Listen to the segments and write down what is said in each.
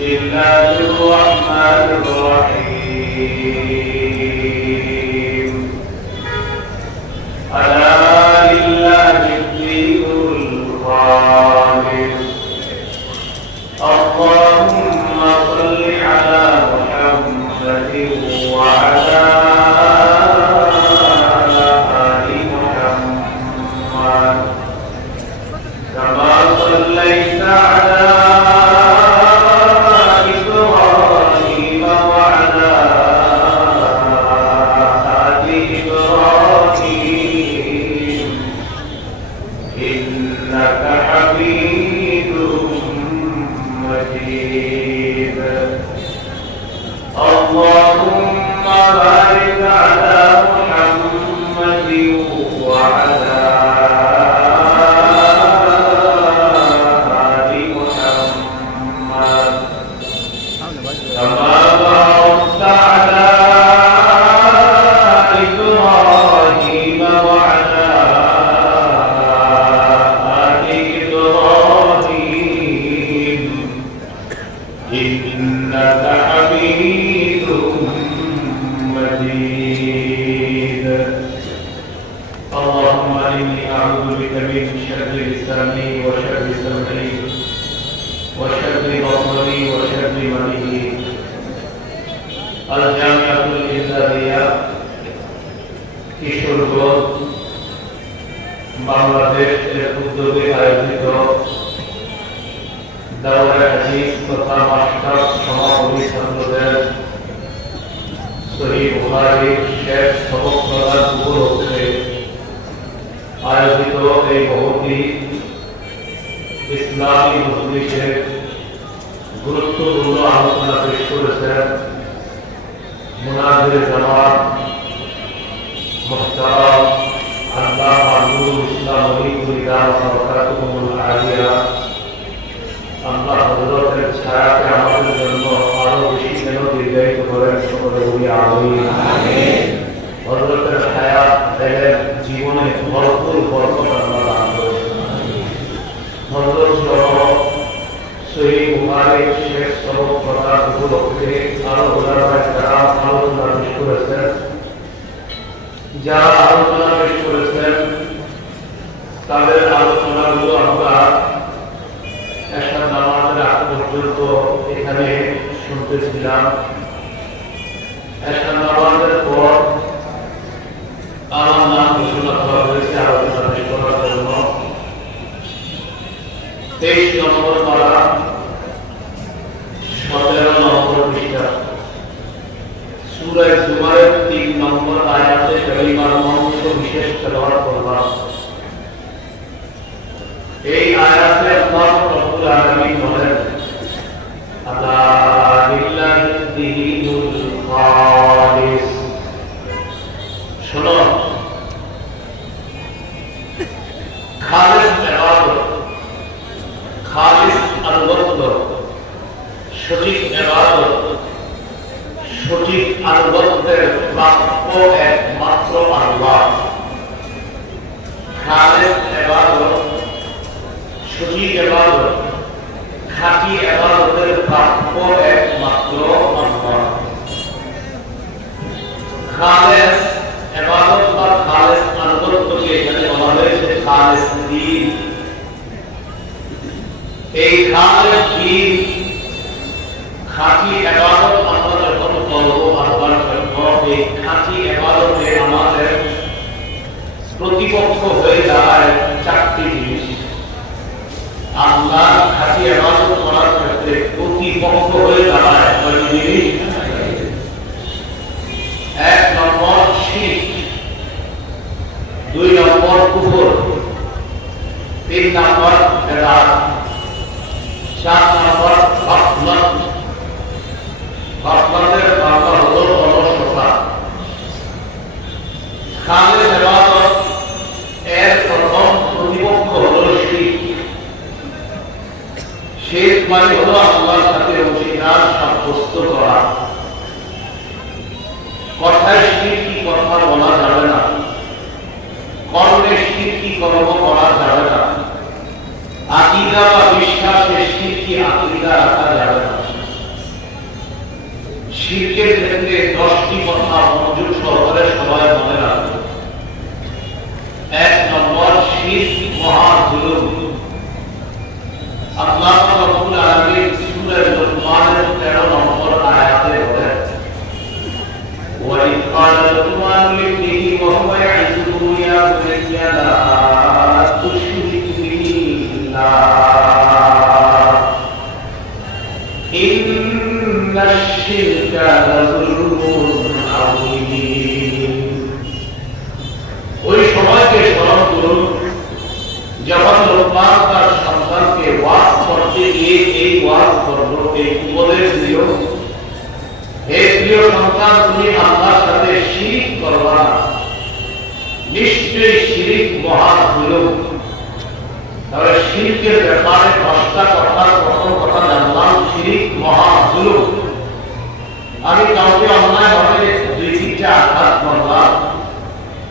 الله الرحمن الرحيم ألا لله الدين الخالص اللهم صل على محمد وعلى آل محمد كما صليت على إبراهيم وعلى آل إبراهيم إنك حميد مجيد اللهم بارك على محمد وعلى آل محمد كما باركت على إبراهيم وعلى آل إبراهيم إنك حميد مجيد اللهم إني أعوذ بك من شر لساني وشر سمعي وشر بصري وشر مني الجامعة الإسلامية কিশোরগঞ্জ বাংলাদেশের উদ্যোগে আয়োজিত দাওরায়ে হাদিস তথা মাস্টার্স সমাপনী ছাত্রদের সহিহ বুখারীর শেষ সবক প্রদান উপলক্ষে আয়োজিত এই মহতী ইসলামী মজলিসের গুরুত্বপূর্ণ আলোচনা পেশ করেছেন মুনাজির জামাত মুহতারাম আল্লামা নুরুল ইসলাম ওলিউল্লাহ বরকাতুহুল আলিয়া। আল্লাহ হযরতের ছায়াকে আমাদের জন্য আরো বেশি যেন দীর্ঘায়িত করেন, সকলে বলি আমিন। হযরতের হায়াত এলেম জীবনে ভরপুর বরকত আল্লাহ দান করেন। হযরত সহিহ বুখারীর শেষ সবক প্রদান উপলক্ষে আরো উলামায়ে কেরাম আলোচনা পেশ করেছেন। যারা আলোচনা পেশ করেছেন তাদের আলোচনাগুলো আমরা এশার নামাজের আগ পর্যন্ত এখানে শুনতেছিলাম। এশার নামাজের পর আমার নাম ঘোষণা করা হয়েছে আলোচনা পেশ করার জন্য। 23 নম্বর পারা 17 নম্বর পৃষ্ঠা সূরা জুমারের 3 নম্বর আয়াতে কালিমার অংশ বিশেষ তেলাওয়াত করলাম। এই আয়াতে আল্লাহ রাব্বুল আলামিন বলেন আলা লিল্লাহি দ্বীনুল খালিস। শোনো, খালিস ইবাদত, খালিস আনুগত্য, সঠিক ইবাদত, সঠিক আনুগত্যের প্রাপ্য একমাত্র আল্লাহ। খালিস ইবাদত, সঠিক ইবাদত, খাঁটি ইবাদতের প্রাপ্য একমাত্র আল্লাহ। খালিস ইবাদত বা খালিস আনুগত্যকে এখানে বলা হয়েছে খালিস দ্বীন। এই খালিস দ্বীন, খাঁটি ইবাদত আমরা যখন করব আল্লাহর জন্য, এই খাঁটি ইবাদতে আমাদের প্রতিপক্ষ হয়ে দাঁড়ায় 4টি জিনিস। আল্লাহর খাঁটি ইবাদত করার ক্ষেত্রে প্রতিপক্ষ হয়ে দাঁড়ায় 6টি জিনিস। 1 নম্বর শিরক, 2 নম্বর কুফর, 3 নম্বর বিদআত, 4 নম্বর গাফলাত। গাফলাতের বাংলা হলো অলসতা। খালিস ইবাদত এর প্রথম প্রতিপক্ষ হলো শিরক। শিরক মানে হলো আল্লাহর সাথে অংশীদার সাব্যস্ত করা। কথায় শিরকি কথা বলা যাবে না, কর্মে শিরকি কর্ম করা যাবে না, আকীদা বা বিশ্বাসে শিরকি আকীদা রাখা যাবে না। শিরকের ক্ষেত্রে 10টি কথা মনোযোগ সহকারে সবাই মনে রাখবে। 1 নম্বর, শিরক মহা জুলুম। আল্লাহ রাব্বুল আলামিন সূরা লুকমানের 13 নম্বর আয়াতে বলেন, وَإِذْ قَالَ لُقْمَانُ لِابْنِهِ وَهُوَ يَعِظُهُ يَا بُنَيَّ لَا تُشْرِكْ بِاللَّهِ إِنَّ الشِّرْكَ لَظُلْمٌ عَظِيمٌ। ওই সময়কে স্মরণ করুন যখন লোকমান তার সন্তানকে ওয়াজ করতে গিয়ে এই ওয়াজ করল, এই উপদেশ দিল, হে প্রিয় সন্তান, তুমি আল্লাহর সাথে শিরক করবা না, নিশ্চয়ই শিরক মহা জুলুম। তবে শিরকের ব্যাপারে 10টা কথার প্রথম কথা জানলাম, শিরক মহা জুলুম। আমি কাউকে অন্যায়ভাবে 2-3টা আঘাত করলাম,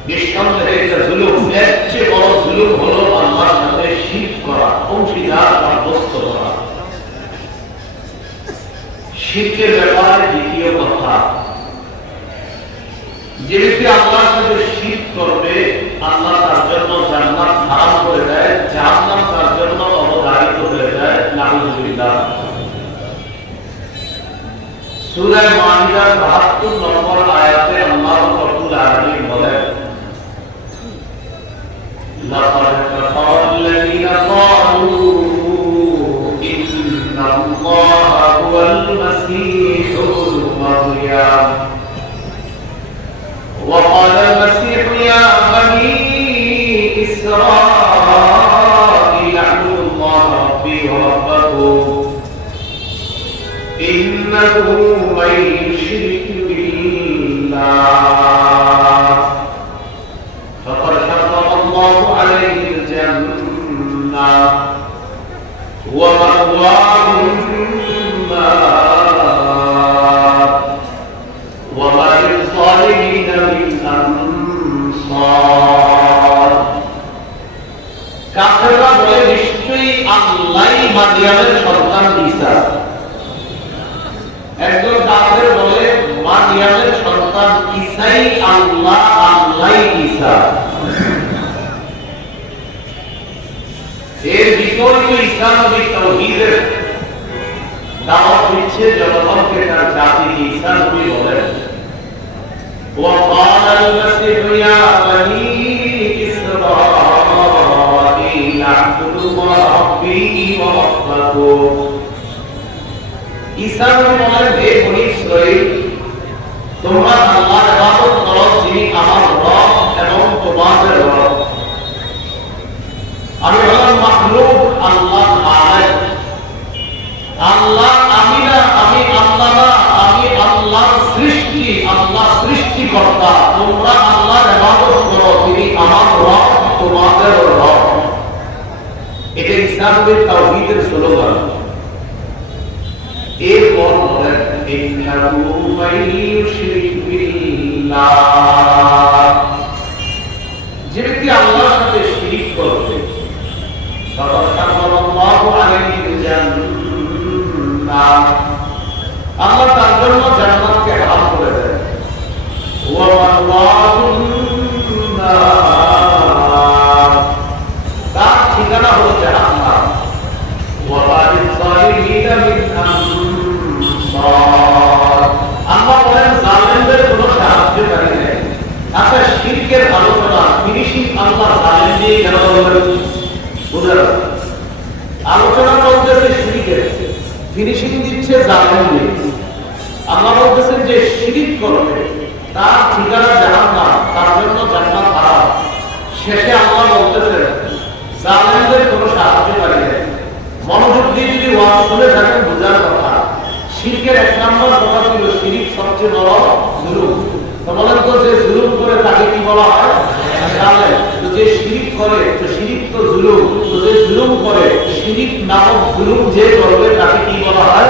নিঃসন্দেহে এটা জুলুম। এর চেয়ে বড় জুলুম হলো আল্লাহর সাথে শিরক করা, অংশীদার সাব্যস্ত করা। শিরকের ব্যাপারে দ্বিতীয় কথা, যে ব্যক্তি আল্লাহর সাথে শিরক করবে, আল্লাহ তার জন্য জান্নাত হারাম করে দেয়, জাহান্নাম তার জন্য অবধারিত হয়ে যায়। নাউযুবিল্লাহ। সূরা মাইদার 72 নম্বর আয়াতে আল্লাহ রাব্বুল আলামিন বলেন, লাকাদ কাফারা আল্লাযীনা ক্বালু ইন্নাল্লাহা হুয়াল মাসীহু ইবনু মারইয়াম ওয়া ক্বালা আল-মাসীহু ইয়া বানী ইসরাঈল আ'বুদুল্লাহ রাব্বী ওয়া রাব্বাকুম ইন্নাহু মান ইউশরিক বিল্লাহ ফাকাদ হারামা আল্লাহু আলাইহি আল-জান্নাহ ওয়া মা'ওয়াহু النار وما للظالمين من أنصار। কাফেররা বলে, নিশ্চয়ই আল্লাহই মারিয়ামের সন্তান ঈসা। একজন কাফের বলে, মারিয়ামের সন্তান ঈসাই আল্লাহ, আল্লাহই ঈসা। এর বিপরীতে ঈসা নবী তাওহীদের দাওয়াত দিচ্ছে জনগণকে, তার জাতিকে। ঈসা নবী বলেন, وقال المسيح يا بني إسرائيل اعبدوا الله ربي وربكم। ঈসা নবী বলেন, হে বনি ইসরাঈল, তোমরা আল্লাহর ইবাদত করো, যিনি আমার রব এবং তোমাদের রব। আমি হলাম মাখলুক, আল্লাহ খালেক। আল্লাহ আমি না, আমি আল্লাহ না, আমি আল্লাহর সৃষ্টি, আল্লাহ সৃষ্টিকর্তা। তোমরা আল্লাহর ইবাদত করো, তিনি আমার রব, তোমাদের রব। এটা ইসলামের তাওহীদের স্লোগান। এরপর বলেন, ইন্নাহু মান ইউশরিক বিল্লাহ, যে ব্যক্তি আল্লাহর সাথে শিরক করবে, ফাকাদ হারামা আল্লাহু আলাইহি আল-জান্নাহ, আল্লাহ তার জন্য জান্নাতকে হারাম করে দেয়। ওয়া মা'ওয়াহু النار, তার ঠিকানা হলো জাহান্নাম। ওয়া মা লিল-যালিমিনা মিন আনসার, আল্লাহ বলেন, জালেমদের কোনো সাহায্যকারী নেই। আচ্ছা, শিরকের আলোচনা ফিনিশিং আল্লাহ জালেম দিয়ে কেন বলবেন? বুঝলেন? আলোচনা চলতেছে শিরকের, ফিনিশিং দিচ্ছে জালেম দিয়ে। আল্লাহ বলতেছেন যে শিরক করবে তার ঠিকানা জাহান্নাম, তার জন্য জান্নাত হারাম। শেষে আল্লাহ বলতেছেন জালেমদের কোনো সাহায্যকারী নেই। মনোযোগ দিয়ে যদি ওয়াজ শুনে থাকেন বোঝার কথা, শিরকের 1 নম্বর কথা ছিল শিরক সবচেয়ে বড় জুলুম। তো বলেন তো, যে জুলুম করে তাকে কি বলা হয়? জালেম। তো যে শিরক করে, তো শিরক তো জুলুম। তো যে জুলুম করে, শিরক নামক জুলুম যে করবে তাকে কি বলা হয়?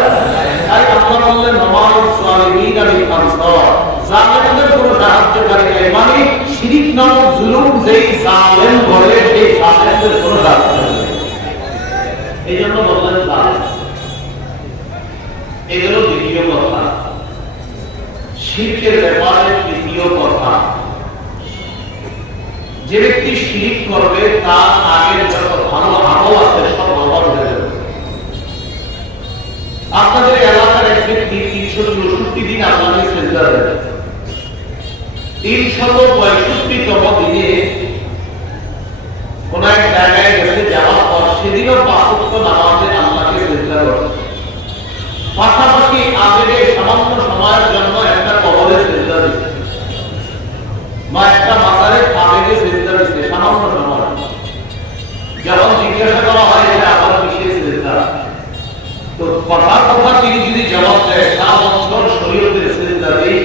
তাই আল্লাহ বললেন, নমাজ সালিমিনা মিন আনসার, জালেমদের কোনো সাহায্যকারী নেই। মানে শিরক নামক জুলুম যেই জালেম করে, সেই জালেমদের কোনো সাহায্যকারী নেই। এই জন্য বললেন জালেম। এই হলো দ্বিতীয় কথা। শিরকের ব্যাপারে তৃতীয় কথা, যে ব্যক্তি শিরক করবে তার আগের যত ভালো আমল আছে সব বরবাদ হয়ে যাবে। আপনাদের এলাকার এক ব্যক্তি 364 দিন আল্লাহকে সিজদা দেয়, 365তম দিনে কোন এক জায়গায় গেছে, যাওয়ার পর সেদিনও 5 ওয়াক্ত নামাজে আল্লাহকে সিজদা করে, পাশাপাশি আবেগে সামান্য সময়ের জন্য একটা কবরে সিজদা দিচ্ছে বা একটা মাজারে আবেগে সিজদা দিচ্ছে সামান্য সময়। যখন জিজ্ঞাসা করা হয় যে আবার কিসের সিজদা, তো কথা তিনি যদি জবাব দেয় 7 বছর শরীয়তের সিজদা দেই,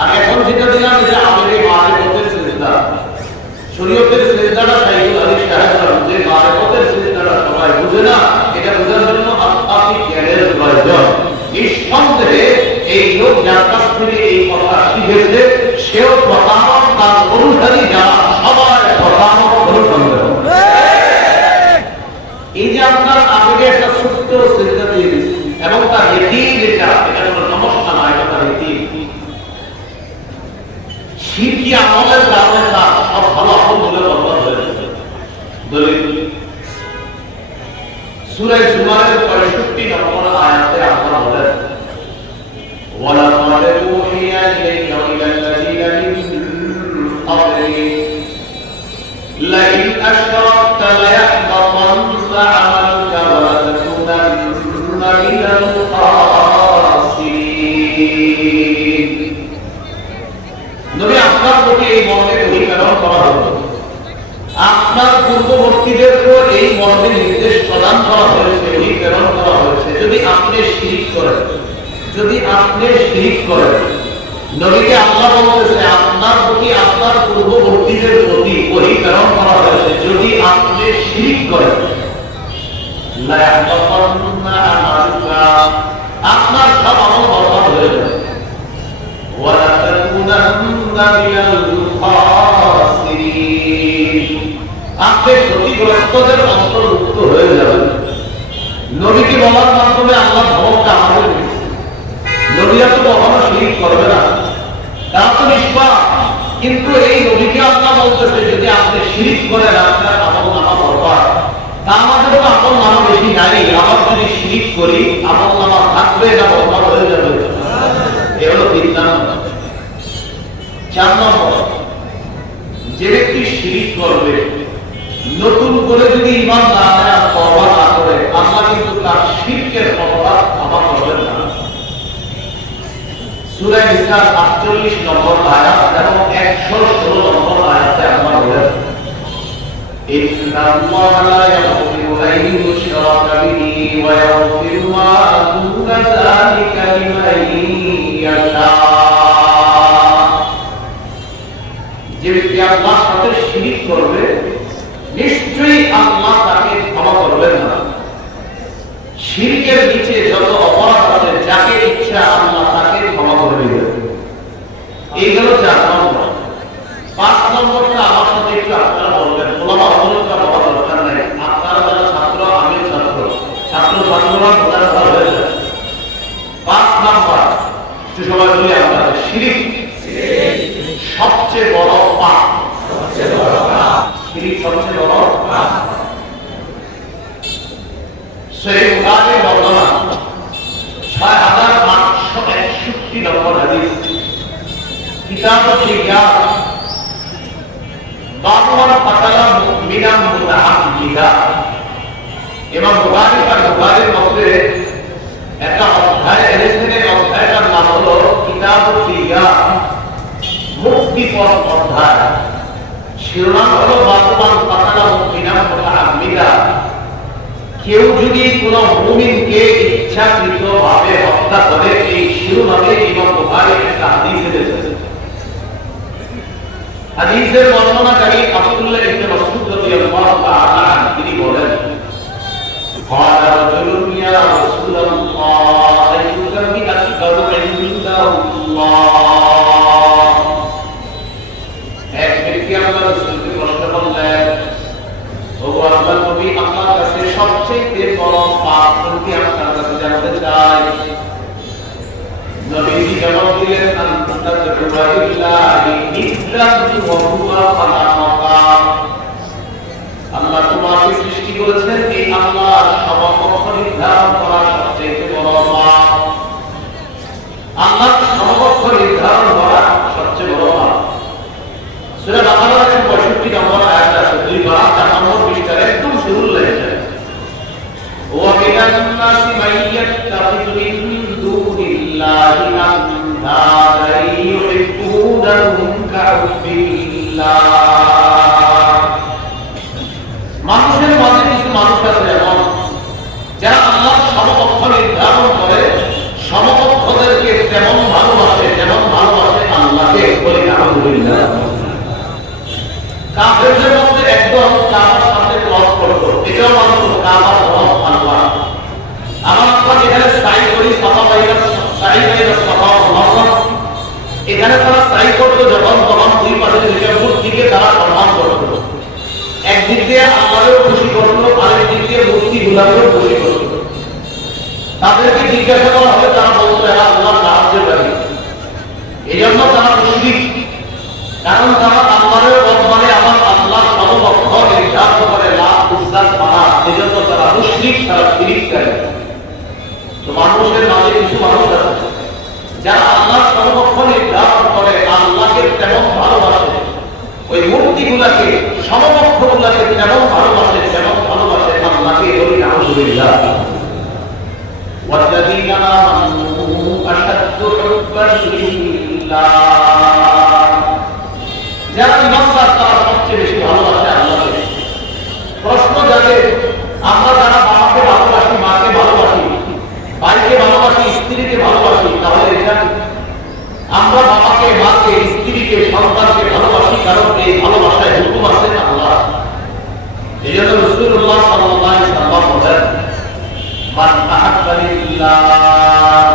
আর এখন যেটা দিলাম যে আবেগে মারিফতের সিজদা, শরীয়তের সিজদাটা শাইখুল হাদিস সাহেব যে মারিফতের সিজদাটা সবাই বুঝে না, এটা বোঝার জন্য আত্মাত্মিক জ্ঞানের প্রয়োজন। নিঃসন্দেহে এই লোক যার কাছ থেকে এই কথা শিখেছে সেও প্রতারক, তার অনুসারী যারা সবাই প্রতারক অনুসরণ করে। এই যে আপনার আবেগে একটা ছোট্ট সিজদা দিয়ে দিচ্ছে এবং তার ইয়াকিন যেটা, এটা কোনো সমস্যা না, এটা তার ইয়াকিন। শিরকি আমলের কারণে তার সব ভালো আমলগুলো বরবাদ হয়ে যাবে। দলিল সূরা জুমারের 65 নম্বর আয়াতে আল্লাহ বলেন, ওয়ালাকাদ উহিয়া ইলাইকা ওয়া ইলাল্লাযীনা মিন ক্বাবলিক লাইন আশরাকতা লায়াহবাতান্না আমালুকা ওয়া লাতাকুনান্না মিনাল খাসিরিন। নবী আপনার প্রতি এই মর্মে ওহী প্রেরণ করা হলো, আপনার পূর্ববর্তীদেরকেও এই মর্মে নির্দেশ প্রদান করা হয়েছে, ওহী প্রেরণ করা হয়েছে, যদি আপনি শিরক করেন, যদি আপনি শিরক করেন, নবীকে আল্লাহ বলতেছে আপনার প্রতি আপনার পূর্ববর্তীদের প্রতি ওহী প্রেরণ করা হয়েছে, যদি আপনি শিরক করেন লা ইয়াহবাতান্না আমালুকা, আপনার সব আমল বরবাদ হয়ে যাবে, ওয়া লাতাকুনান্না মিনাল খাসিরিন, আপনি ক্ষতিগ্রস্তদের অন্তর্ভুক্ত হয়ে যাবেন। নবীকে বলার মাধ্যমে আল্লাহ ধমকটা আমাদের দিয়েছে, নবীরা তো কখনো শিরক করবে না, তারা তো নিষ্পাপ, কিন্তু এই নবীকে আল্লাহ বলতেছে যদি আপনি শিরক করেন আপনার আমল নামা বরবাদ। তা আমাদের তো আমল নামা বেশি নাই, আবার যদি শিরক করি আমল নামা থাকবে না বরবাদ হয়ে যাবে। এ হলো 3 নম্বর। 4 নম্বর, যে ব্যক্তি শিরক করবে, নতুন করে যদি ঈমান না আনে আর তওবা না করে, আল্লাহ কিন্তু তার শিরকের অপরাধ ক্ষমা করবেন না। সূরা নিসা 48 নম্বর আয়াত এবং 116 নম্বর আয়াতে আল্লাহ বলেন, ইন্নাল্লাহা লা ইয়াগফিরু আন ইউশরাকা বিহি ওয়া ইয়াগফিরু মা দুনা যালিকা লিমান ইয়াশা। যে ব্যক্তি আল্লাহর সাথে শিরক করবে নিশ্চয়ই আল্লাহ তাকে ক্ষমা করবেন না। শিরকের নিচে যত অপরাধ আছে যাকে ইচ্ছা আল্লাহ তাকে ক্ষমা করে দিবেন। এই হলো 4 নম্বর। 5 নম্বরটা আমার সাথে একটু আপনারা বলবেন, ওলামা হযরতরা বলার দরকার নাই, আপনারা যারা ছাত্র, আমি ছাত্র, ছাত্ররা বোঝার ভালো হয়ে যায়। 5 নম্বর একটু সবাই বলি, আপনারা শিরক সবচেয়ে বড় পাপ, সবচেয়ে বড় পাপ, শিরক সবচেয়ে বড় পাপ। সহিহ বুখারীর বর্ণনা 6561 নম্বর হাদিস, কিতাবুল ইমান, বাবু মান কাতালা মুমিনান মুতাআম্মিদা। ইমাম বুখারী তার বুখারীর মধ্যে একটা অধ্যায় এনেছেন, এই অধ্যায়টার নাম হলো কিতাবুল ইমান, মুক্তিপদ অধ্যায়। শিরোনাম হলো বাবু মান কাতালা মুমিনান মুতাআম্মিদা। কেউ যদি কোন মুমিনকে ইচ্ছাকৃতভাবে হত্যা করে, এই শিরোনামে ইমাম বুখারী একটা হাদিস এনেছেন। হাদিসের বর্ণনাকারী আব্দুল্লাহ ইবনে মাসউদ রাদিয়াল্লাহু তাআলা আনহু তিনি বলেন, قال رجل يا رسول الله أيك أكبر عند الله। এক ব্যক্তি আল্লাহর রাসূলকে প্রশ্ন করলেন, ও আল্লাহর নবী, আপনার কাছে সবচেয়ে বড় পাপ কোনটি আপনার কাছে জানতে চাই। নবীজি জবাব দিলেন, লিল্লাহি নিদ্দান ওয়া হুয়া খালাকাকা। আল্লাহ তোমাকে সৃষ্টি করেছেন, এই আল্লাহর সমকক্ষ নির্ধারণ করা সবচেয়ে বড় পাপ। আল্লাহর সমকক্ষ নির্ধারণ করা সবচেয়ে বড় পাপ। সূরা বাকারার 65 নম্বর আয়াত আছে, 2 বার 4 নম্বর পৃষ্ঠার একদম শুরুর লাইনে, ওয়া মিনান নাসি মান ইয়াত্তাখিযু মিন দুনিল্লাহি আনদাদা ইউহিব্বুনাহুম কাহুব্বিল্লাহ। মানুষের মাঝে কিছু মানুষ আছে এমন যারা আল্লাহর সমকক্ষ নির্ধারণ করে, সমকক্ষদেরকে তেমন ভালোবাসে যেমন ভালোবাসে আল্লাহকে। বলি আলহামদুলিল্লাহ। কাফেরদের মধ্যে একদম কাবার সাথে ক্রস করতো, এটাও মানতো কাবার রব আল্লাহ। আমার আব্বা যেখানে সাই করি সাফা বাইরা সাই বাইরা সাফা মারওয়া, এখানে তারা সাই করতো যখন তখন দুই পাশে দুইটা মূর্তিকে তারা সম্মান করতো। একদিক দিয়ে আল্লাহকেও খুশি করতো, আরেক দিক দিয়ে মূর্তিগুলোকেও খুশি করতো। তাদেরকে জিজ্ঞাসা করা হবে, তারা বলতো এরা আল্লাহর সাহায্যের দাবি। এই জন্য তারা মুশরিক, কারণ তারা আল্লাহর রব মানে আমার আল্লাহ সমকক্ষ নির্ধারণ করে লাভ উজ্জাত মানা, এই জন্য তারা মুশরিক, তারা শিরিক করে। তো মানুষের মাঝে কিছু মানুষ আছে যারা আল্লাহর সমকক্ষ নির্ধারণ করে, আল্লাহকে তেমন ভালোবাসে, ওই মূর্তিগুলাকে সমকক্ষগুলাকে তেমন ভালোবাসে যেমন ভালোবাসে আল্লাহকে। বলি আলহামদুলিল্লাহ। والذين آمنوا أشد حبا لله। যারা ইমানদার তারা সবচেয়ে বেশি ভালোবাসে আল্লাহকে। প্রশ্ন জাগে, আমরা যারা বাবাকে ভালোবাসি, মাকে ভালোবাসি, ভাইকে ভালোবাসি, স্ত্রীকে ভালোবাসি, তাহলে এটা আমরা বাবাকে, মাকে, স্ত্রীকে, সন্তানকে ভালোবাসি কারণ এই ভালোবাসায় হুকুম আছে আল্লাহ। এই জন্য রাসূলুল্লাহ সাল্লাল্লাহু আলাইহি ওয়াসাল্লাম বলেন, মান আহাব্বা লিল্লাহ,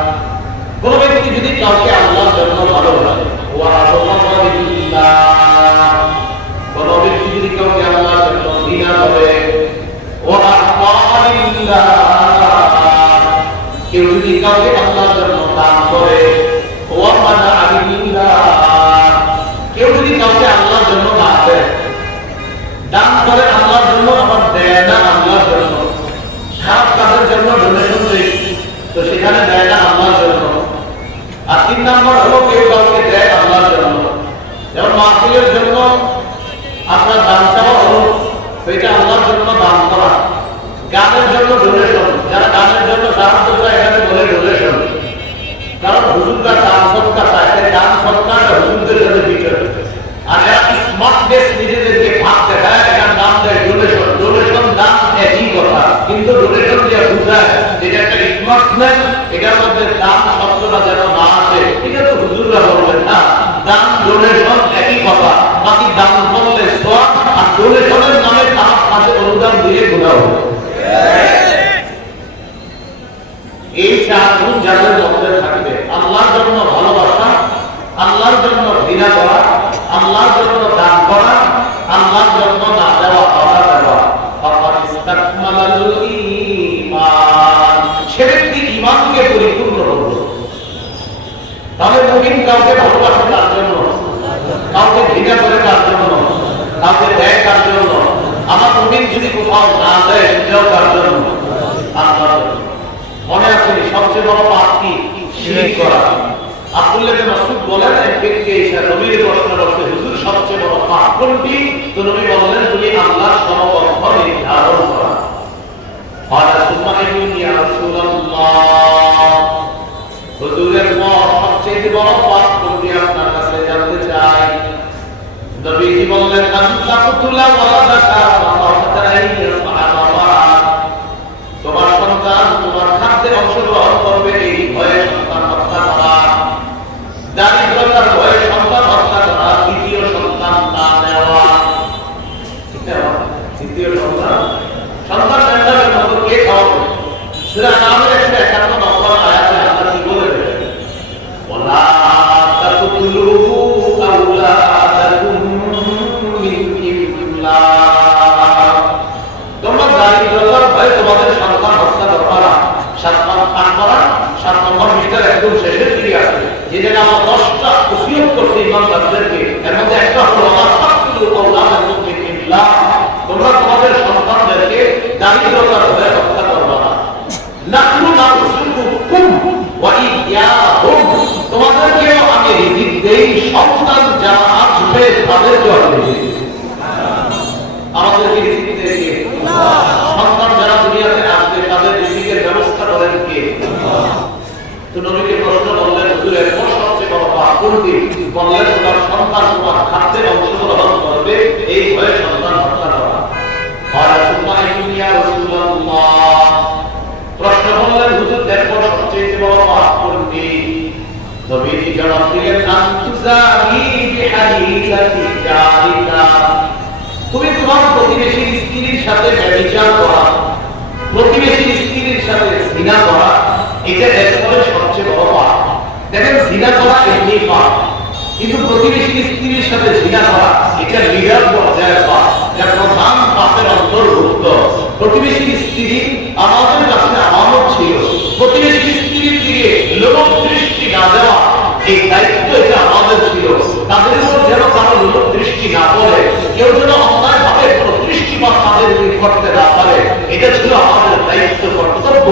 কোন ব্যক্তি যদি কাউকে আল্লাহর জন্য ভালোবাসে, ওয়া আবগাদা লিল্লাহ, কোন ব্যক্তি যদি কাউকে আল্লাহর জন্য ঘৃণা করে, ওয়া আহবা লিল্লাহ, কেউ যদি কাউকে আল্লাহর জন্য দান করে, ওয়া মানা লিল্লাহ, কেউ যদি কাউকে আল্লাহর জন্য না দেয়, দান করে আল্লাহর জন্য আবার দেয় না আল্লাহর জন্য, খারাপ কাজের জন্য ডোনেশন দেয় তো সেখানে দেয় না আল্লাহর জন্য। আর 3 নম্বর হলো কেউ কাউকে দেয় আল্লাহর জন্য, যেমন মাহফিলের জন্য আপনার দান চাওয়া হলো, সেটা আল্লাহর জন্য দান করা। গানের জন্য ডোনেশন, যারা গানের জন্য সাহায্য করে এখানে বলে ডোনেশন, কারণ হুজুররা দান সদকা চায়, তাই দান সদকাটা হুজুরদের জন্য বিষয়। আর যারা স্মার্ট দেশ নিজেদেরকে ভাগ দেখায়, এটার নাম দেয় ডোনেশন। ডোনেশন দান একই কথা, কিন্তু ডোনেশন দিয়ে বুঝায় যেটা একটা স্মার্টনেস, এটার মধ্যে দান শব্দটা যেন না আসে, এটা তো হুজুররা বলবেন না। দান ডোনেশন একই কথা, বাকি দান করলে সওয়াব, আর ডোনেশনের নামে খারাপ কাজে অনুদান দিয়ে গুনাহ হবে। এই 4 গুণ যাদের মধ্যে থাকবে, আল্লাহর জন্য ভালোবাসা, আল্লাহর জন্য ঘৃণা করা, আল্লাহর জন্য দান করা, আল্লাহর জন্য না দেওয়া, অর্ডার দেওয়া, ফাকাদ ইসতাকমালাল ঈমান, সে ব্যক্তি ঈমানকে পরিপূর্ণ করল। তাহলে মুমিন কাউকে ভালোবাসে তার জন্য, কাউকে ঘৃণা করে তার জন্য, কাউকে দেয় তার জন্য। আমার মুমিন যদি কোথাও না দেয় সেটাও তার জন্য, আল্লাহর জন্য। মনে আছে সবচেয়ে বড় পাপ কি? শিরক করা। আব্দুল্লাহ ইবনে মাসউদ বলেন, এক ব্যক্তি এসে নবীর প্রশ্ন করতে, হুজুর সবচেয়ে বড় পাপ কোনটি? তো নবী বললেন, তুমি আল্লাহর সমকক্ষ নির্ধারণ করা। قال ثم أيٌ يا رسول الله, হুজুরের পর সবচেয়ে বড় পাপ কোনটি আপনার কাছে জানতে চাই। নবীজি বললেন, আনতা কুতুলা ওয়ালাদাকা ওয়া তোমার সন্তান তোমার খাদ্যে অংশগ্রহণ করবে এই ভয়ে সন্তান হত্যা করা, দারিদ্রতার ভয়ে সন্তান হত্যা করা, দ্বিতীয় সন্তান না নেওয়া। দ্বিতীয় সন্তান নেওয়ার মতো কে খাওয়াবে? সূরা নামের 151 করা 7 নম্বর পৃষ্ঠার একদম শেষের দিকে আছে, যে জায়গায় আমরা 10টা ওসিয়ত করছি ইমানদারদেরকে। এর মধ্যে একটা হলো তোমরা তোমাদের সন্তানদেরকে দারিদ্রতার ভয়ে হত্যা করবে না। নাহনু নারযুকুকুম ওয়া ইয়্যাহুম, তোমাদেরকেও আমি রিজিক দেই, সন্তান যারা আসবে তাদেরকেও আমি রিজিক দেই। আমাদেরকে রিজিক দেয় কে? আল্লাহ। সন্তান যারা দুনিয়াতে আসবে তাদের রিজিকের ব্যবস্থা করেন কে? আল্লাহ। তো নবীকে প্রশ্ন করলেন, হুজুর এরপর সবচেয়ে বড় পাপ কোনটি? বললেন তোমার সন্তান তোমার খাদ্যে অংশগ্রহণ করবে এই ভয়ে সন্তান হত্যা করা। প্রশ্ন করলেন, হুজুর এরপর সবচেয়ে বড় পাপ কোনটি? নবীজি জবাব দিলেন, আনতুজাহি বিহাদিসাতি জারিকা, তুমি তোমার প্রতিবেশীর স্ত্রীর সাথে ব্যভিচার করা, প্রতিবেশীর স্ত্রীর সাথে জিনা করা, এটা একেবারে সবচেয়ে বড় পাপ। দেখেন জিনা করা এমনি পাপ, কিন্তু প্রতিবেশীর স্ত্রীর সাথে জিনা করা এটা বিরাট পর্যায়ের পাপ, যা প্রধান পাপের অন্তর্ভুক্ত। প্রতিবেশীর স্ত্রী আমাদের কাছে আমানত ছিল, প্রতিবেশীর স্ত্রীর দিকে লোক দৃষ্টি না দেওয়া এই দায়িত্ব এটা আমাদের ছিল। তাদের উপর যেন কারো লোক দৃষ্টি না পড়ে, কেউ যেন অন্যায় ভাবে কোনো দৃষ্টিপাত তাদের করতে না পারে, এটা ছিল আমাদের দায়িত্ব, কর্তব্য।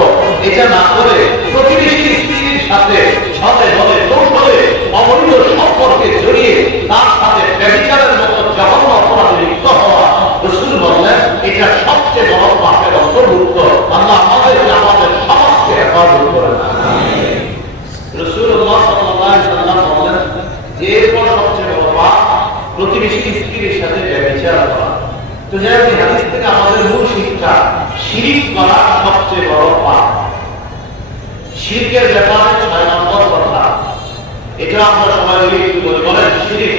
এটা না করে প্রতিবেশীর স্ত্রীর সাথে ছলে বলে কৌশলে অবৈধ সম্পর্কে জড়িয়ে তার সাথে ব্যভিচারের মতো জঘন্য অপরাধে লিপ্ত হওয়া, রাসূল বললেন এটা সবচেয়ে বড় পাপের অন্তর্ভুক্ত। আল্লাহ আমাদেরকে আমাদের সমাজকে হেফাজত করেন। রাসূলুল্লাহ সাল্লাল্লাহু আলাইহি ওয়াসাল্লাম বলেন যে এরপর সবচেয়ে বড় পাপ প্রতিবেশীর স্ত্রীর সাথে ব্যভিচার করা। তো যাই হোক, হাদিস থেকে আমাদের মূল শিক্ষা, শিরক করা সবচেয়ে বড় পাপ। শিরকের ব্যাপারে 6 নম্বর কথা, এটা আমরা সবাই মিলে একটু বলি, বলেন শিরক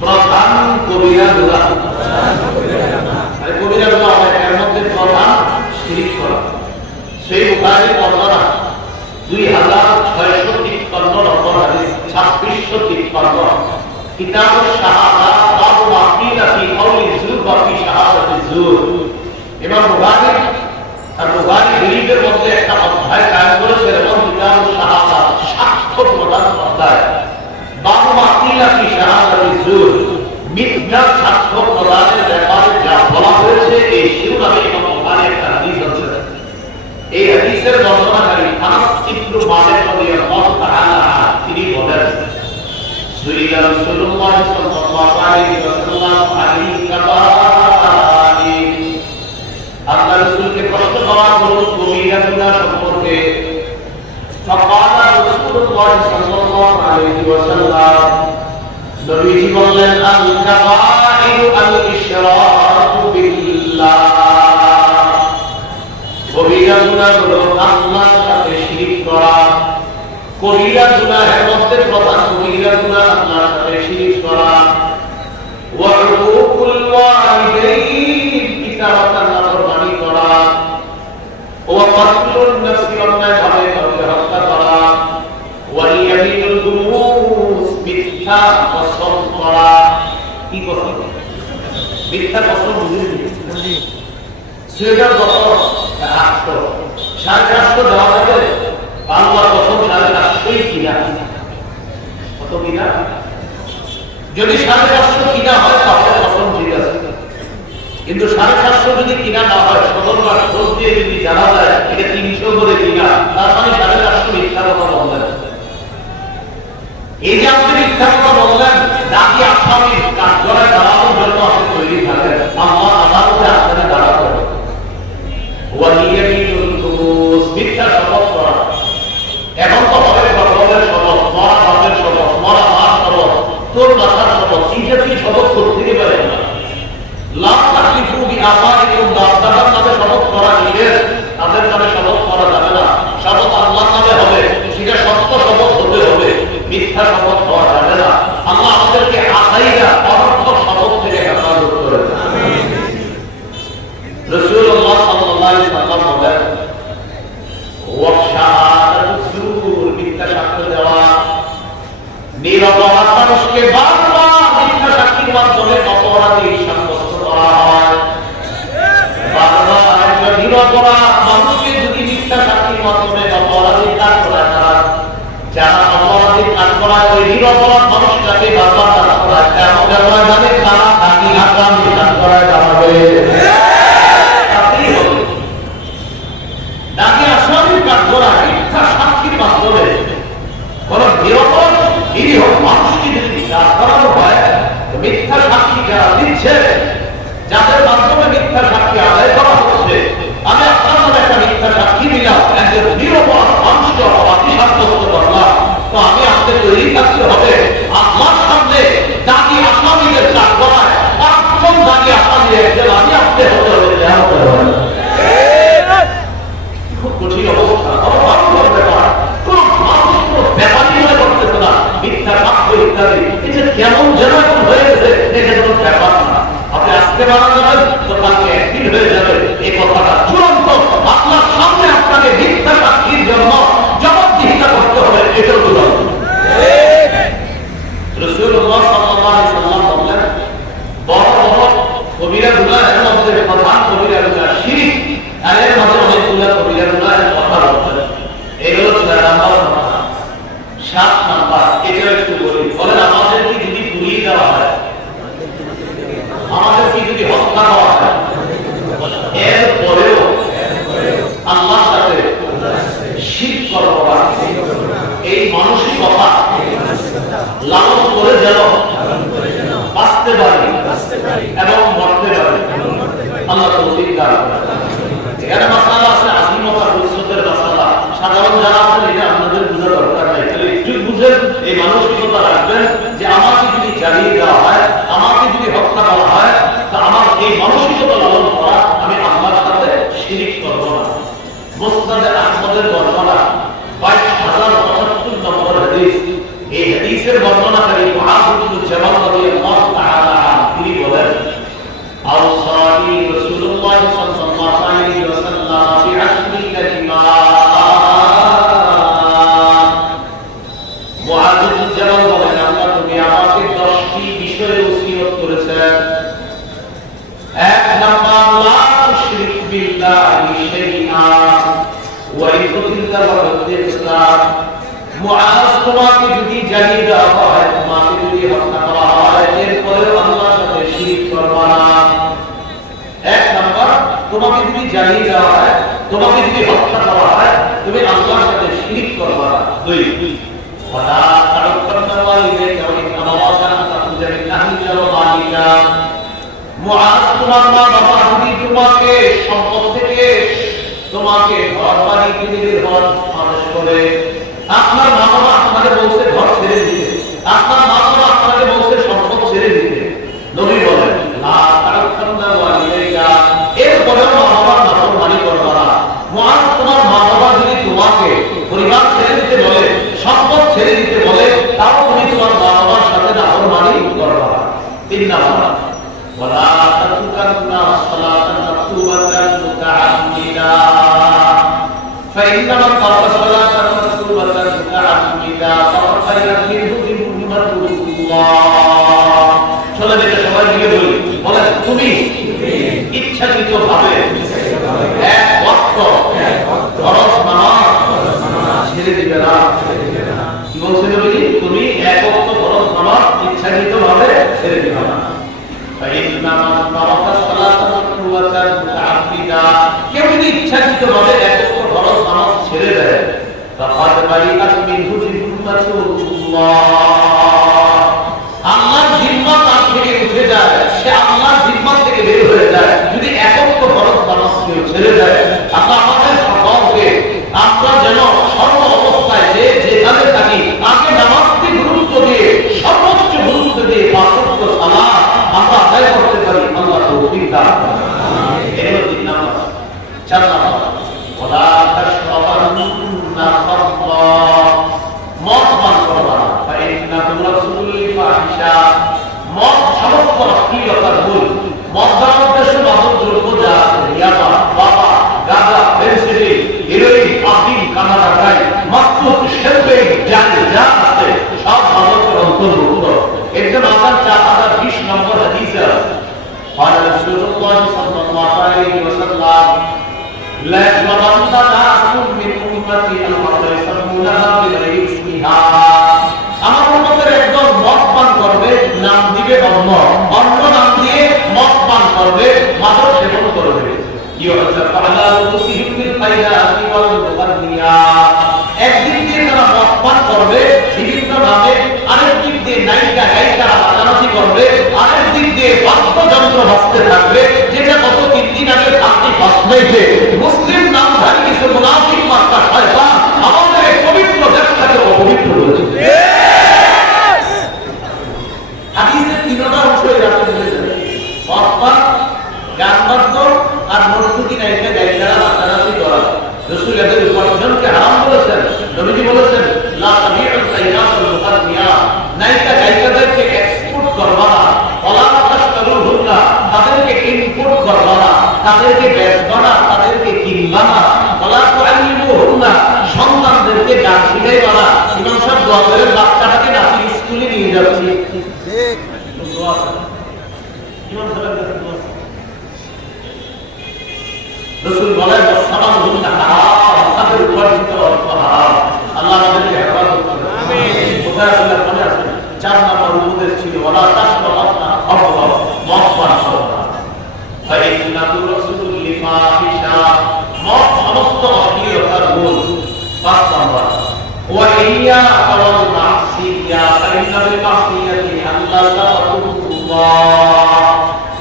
প্রধান কবিরা গুনাহ। আর কবিরা গুনাহ এর মধ্যে প্রধান শিরক করা। সেই বুখারীর বর্ণনা 2653 নম্বর হাদিস, 2653, কিতাবুশ শাহাদাত, বাবু মা কিলা ফি কওলি যুর ওয়া ফি শাহাদাতিজ যুর। ইমাম বুখারী আর বুখারী শরীফের মধ্যে একটা অধ্যায় কায়েম করেছেন, এবং কিতাবুশ শাহাদাত, সাক্ষ্য প্রদান অধ্যায়। বাবু মা কিলা ফি শাহাদাতিজ যুর, মিথ্যা সাক্ষ্য প্রদানের ব্যাপারে যা বলা হয়েছে এই শিরোনামে ইমাম বুখারী একটা হাদিস আছে। এই হাদিসের বর্ণনাকারী আনাস ইবনে মালিক রাদিয়াল্লাহু তাআলা তিনি বলেন, সুইলা রাসূলুল্লাহ সাল্লাল্লাহু আলাইহি ওয়াসাল্লাম আলী কাবারি, আল্লাহ রাসূলকে প্রশ্ন করা হলো কবিরা গুনাহ সম্পর্কে। ফাকালা রাসূলুল্লাহ সাল্লাল্লাহু আলাইহি ওয়াসাল্লাম, নবীজি বললেন, আল কাবাইরু আল ইশরাকু বিল্লাহ, কবিরা গুনাহ হলো আল্লাহর সাথে শিরক করা। কবিরা গুনাহের মধ্যে প্রধান কবিরা গুনাহ আল্লাহর সাথে শিরক করা। ওয়া উকুল ওয়ালিদাইন, পিতামাতার নাফরমানি করা। ওয়া কাতলুন নাফসি, অন্যায়ভাবে কাউকে হত্যা করা। ওয়াল ইয়ামিনুল গুমুস, মিথ্যা কসম করা। কি কসম? মিথ্যা কসম বুঝি সেটা কত? 800, 850 দেওয়া যাবে? আল্লাহর কসম 850 কিনা। কত কিনা? যদি 550 কিনা হয় তাহলে কসম ঠিক আছে, কিন্তু 550 যদি কিনা না হয়, 17 খোঁজ দিয়ে যদি জানা যায় এটা 300 করে কিনা, তার মানে 550 মিথ্যা কথা বললেন। এই যে আপনি মিথ্যা কথা বললেন, নাকি আসামি কাঠগড়ায় দাঁড়ানোর জন্য আপনি তৈরি থাকেন, আল্লাহ আদালতে আপনাকে দাঁড়াতে হবে। মিথ্যা শপথ করা, এখন তো হবে সকলের শপথ, মরা বাপের শপথ, মরা মার শপথ, তোর মাথার শপথ, তিনটা কি শপথ করতে পারে না। লাভ তাকলিফু বিআবাইকুম, দাদার নামে শপথ করা নিষেধ, তাদের নামে শপথ করা যাবে না। শপথ আল্লাহর নামে হবে, সেটা সত্য শপথ হতে হবে, মিথ্যা শপথ হওয়া যাবে না। আল্লাহ আমাদেরকে আসাইরা অনর্থক শপথ থেকে হেফাজত করেন। রাসূলুল্লাহ সাল্লাল্লাহু আলাইহি ওয়াসাল্লাম বলেন, ওয়া শাহাদাতুজ যুর, মিথ্যা সাক্ষ্য দেওয়া। নিরপরাধ মানুষকে বারবার মিথ্যা সাক্ষীর মাধ্যমে অপরাধী সাব্যস্ত করা হয়। বারবার একজন নিরপরাধ মানুষকে যদি মিথ্যা সাক্ষীর মাধ্যমে অপরাধী কাজ করায় তারা, যারা অপরাধী কাজ করায় ওই নিরপরাধ মানুষটাকে বারবার কাজ করায়, কেন জানে তারা তাকে আগামী কাজ করায় দাঁড়াবে। তাকে আসামির কাজ করায় মিথ্যা সাক্ষীর মাধ্যমে কোন নিরপরাধ নিরীহ মানুষকে যদি কাজ করানো হয়, মিথ্যা সাক্ষী যারা দিচ্ছে, যাদের মাধ্যমে মিথ্যা সাক্ষী আদায় করা হচ্ছে, আমি আপনার নামে একটা মিথ্যা সাক্ষী দিলাম, একজন নিরপরাধ মানুষকে অপরাধী সাব্যস্ত করলাম, তো আমি আপনি তৈরি থাকতে হবে আল্লাহর সামনে দাগি আসামিদের কাজ করায় পাঁচজন দাগি আসামি একজন আমি আপনি হতে হবে। খুব কঠিন অবস্থা, অবাক ব্যাপার। কোন মানুষ কোন ব্যাপারই মনে করতেছে না মিথ্যা সাক্ষ্য ইত্যাদি, এটা কেমন যেন এখন হয়ে গেছে, এটা কোনো ব্যাপার না। আপনি আজকে মারা যাবেন তো কালকে একদিন হয়ে যাবে, এই কথাটা চূড়ান্ত আপনার সামনে আপনাকে মিথ্যা সাক্ষীর জন্য জবাবদিহিতা করতে হবে, এটাও চূড়ান্ত। রাসূলুল্লাহ সাল্লাল্লাহু আলাইহি ওয়াসাল্লাম বললেন, বড় বড় কবিরা গুনাহ এর মধ্যে প্রধান কবিরা গুনাহ শিরক, আর এর মধ্যে অনেকগুলো কবিরা গুনাহের কথা বলতেন। এগুলো 6 নাম্বার, 7 নাম্বার, এটা একটু বলেন আমাদেরকে যদি পুড়িয়ে দেওয়া হয়, আমাদেরকে যদি হত্যা করা হয়, এরপরেও আল্লাহর সাথে শিরক করব না, এই মানসিকতা লালন করে যেন বাঁচতে পারি এবং মরতে পারি, আল্লাহ তৌফিক দান করেন। এখানে মাসালা আছে, আজিমত আর ভবিষ্যতের মাসালা। সাধারণ যারা আছেন এটা আপনাদের বুঝার দরকার নাই, তাহলে একটু বুঝেন, এই মানসিকতা রাখবেন যে আমাকে যদি জ্বালিয়ে দেওয়া হয়, আমাকে যদি হত্যা করা হয়, তা আমার এই মানসিকতা লালন করা, আমি আল্লাহর সাথে শিরক করব না। মুসনাদে আহমদের বর্ণনা 22,075 নম্বর হাদিস। এই হাদিসের বর্ণনাকারী মুআয ইবনে জাবাল রাদিয়াল্লাহু তাআলা আনহু তিনি বলেন, আওসানি রাসূলুল্লাহ সাল্লাল্লাহু আলাইহি ওয়াসাল্লাম বিআশরি কালিমাত। মুআয ইবনে জাবাল বলেন, আল্লাহ তুমি আমাকে 10টি বিষয়ে ওসিয়ত করেছেন। 1 নাম্বার, লা তুশরিক বিল্লাহি শাইআ ওয়া ইফতিল্লাহ ওয়া ইফতিল্লাহ। মুআয তোমাকে যদি জ্বালিয়ে দেওয়া হয়, তোমাকে যদি হত্যা করা হয়, এরপরে আল্লাহর সাথে শিরক করবা না। 1 নাম্বার, তোমাকে যদি জ্বালিয়ে দেওয়া হয়, তোমাকে যদি হত্যা করা হয়, তুমি আল্লাহর সাথে শিরক করবা না। 2, ওয়ালা তা'আক্কারনা ওয়ালিদাইকা ওয়া ইন আরাদা আন তাখরুজা মিন আহলিকা ওয়া মালিকা। মুআয তোমার মা বাবা যদি তোমাকে সম্পদ থেকে তোমাকে ঘর বাড়ি কিনে দিতে মানুষ করে, আপনার মা বাবা আপনাকে বলছে ঘর ছেড়ে দিতে, আপনার মা বাবা আপনাকে বলছে সম্পদ ছেড়ে দিতে, নবী বলেন লা তা'আক্কারনা ওয়ালিদাইকা, এরপরেও মা বাবার নাফরমানি করবা না। মুআয তোমার মা বাবা যদি তোমাকে পরিবার ছেড়ে দিতে বলে, সম্পদ ছেড়ে দিতে বলে, তাও তুমি তোমার মা বাবার সাথে নাফরমানি করবা না। 3 নাম্বার, ওয়ালা তাতুকান্না সালাতান মাকতুবাতান মুতাআম্মিদা ফাইন্নামা তারাকা সালাতান মাকতুবাতান মুতাআম্মিদা ফাকাদ খায়রাত মিনহু জিম্মাতুল্লাহ। চলে এটা সবাই মিলে বলি, বলেন তুমি ইচ্ছাকৃতভাবে এক ওয়াক্ত ফরজ নামাজ ছেড়ে দিবে না। কি বলছেন নবী? তুমি এক ওয়াক্ত ফরজ নামাজ ইচ্ছাকৃতভাবে ছেড়ে দিবে না। ফাইন্নামা তারাকা সালাতান মাকতুবাতান মুতাআম্মিদা, কেউ যদি ইচ্ছাকৃতভাবে এক ওয়াক্ত ফরজ নামাজ ছেড়ে দেয়, ফাকাদ খায়রাত মিনহু জিম্মাতুল্লাহ, আল্লাহর জিম্মা তার থেকে উঠে যায়, সে আল্লাহর জিম্মা থেকে বের হয়ে যায়। যদি একত্র ফরজ নামাজ কেউ ছেড়ে যায়, আল্লাহ আমাদের সকলকে আমরা যেন সর্ব অবস্থায় যে যেখানে থাকি আগে নামাজকে গুরুত্ব দিয়ে, সর্বোচ্চ গুরুত্ব দিয়ে 5 ওয়াক্ত সালাত আমরা আদায় করতে পারি। আল্লাহ তৌফিক দান করুন। এই হলো 3 নাম্বার। 4 নাম্বার, ওয়ালা তাশরাবান্না খামরা, মদ পান করবা না। ফাইন্না উম্মতি আল-মাতাইসামুনাহা বিগাইরি ইসমিহা, আমার উম্মতের একজন মদ পান করবে, নাম দিবে অন্য, অন্য নাম দিয়ে মদ পান করবে, মাদক সেবন করবে। একদিক দিয়ে তারা মদ পান করবে বিভিন্ন নামে, আরেক দিক দিয়ে নায়িকা গায়িকা নাচানাচি করবে, আরেক দিক দিয়ে বাদ্যযন্ত্র বাজতে থাকবে, যেটা গত 3 দিন আগে শান্তি বাজতে মুসলিম নামধারী কিছু মুনাফিক মার্কা শয়তান আমাদের এই পবিত্র দেশটাকে অপবিত্র করেছে। হাদিসের 3টা অংশ এরকম বলেছে, মদ পান, গান বাদ্য আর নর্তকী নায়িকা গায়িকারা নাচানাচি করা। রাসূল এদের উপার্জনকে হারাম বলেছেন। নবীজি বলেছেন লা তাবিউল খায়রাতুল মুকাদ্দিয়া, নায়িকা গায়িকাদেরকে এক্সপোর্ট করবা না, ওয়ালা তাশতারুহুন্না, তাদেরকে ইম্পোর্ট করবা না, তাদেরকে বেচবা না, তাদেরকে কিনবা না, ওয়ালা তুআল্লিমুহুন্না, সন্তানদেরকে গান শিখাইবা না। ইমাম সাহেব দোয়া করেন বাচ্চাটাকে নাকি স্কুলে নিয়ে যাচ্ছি, ঠিক দোয়া করেন ইমাম সাহেব দোয়া। রাসূল বলেন সালামুল্লাহ হারাম, তাদের উপার্জিত অর্থ হারাম। আল্লাহ আমাদেরকে হেফাজত করুন, আমিন। কোথায় আল্লাহ মনে আছে 4 নম্বর উপদেশ ছিল ওয়ালা তাশরাবনা খামরা, মদ পান করবে না। ফাইন্নাহু রাসূলুল লিফাহিশা, মদ সমস্ত অশ্লীলতার মূল। 5 নম্বর ওয়া ইয়্যাকা ওয়াল মাসিয়া, ফাইন্নাল মাসিয়াতি আল্লাহ,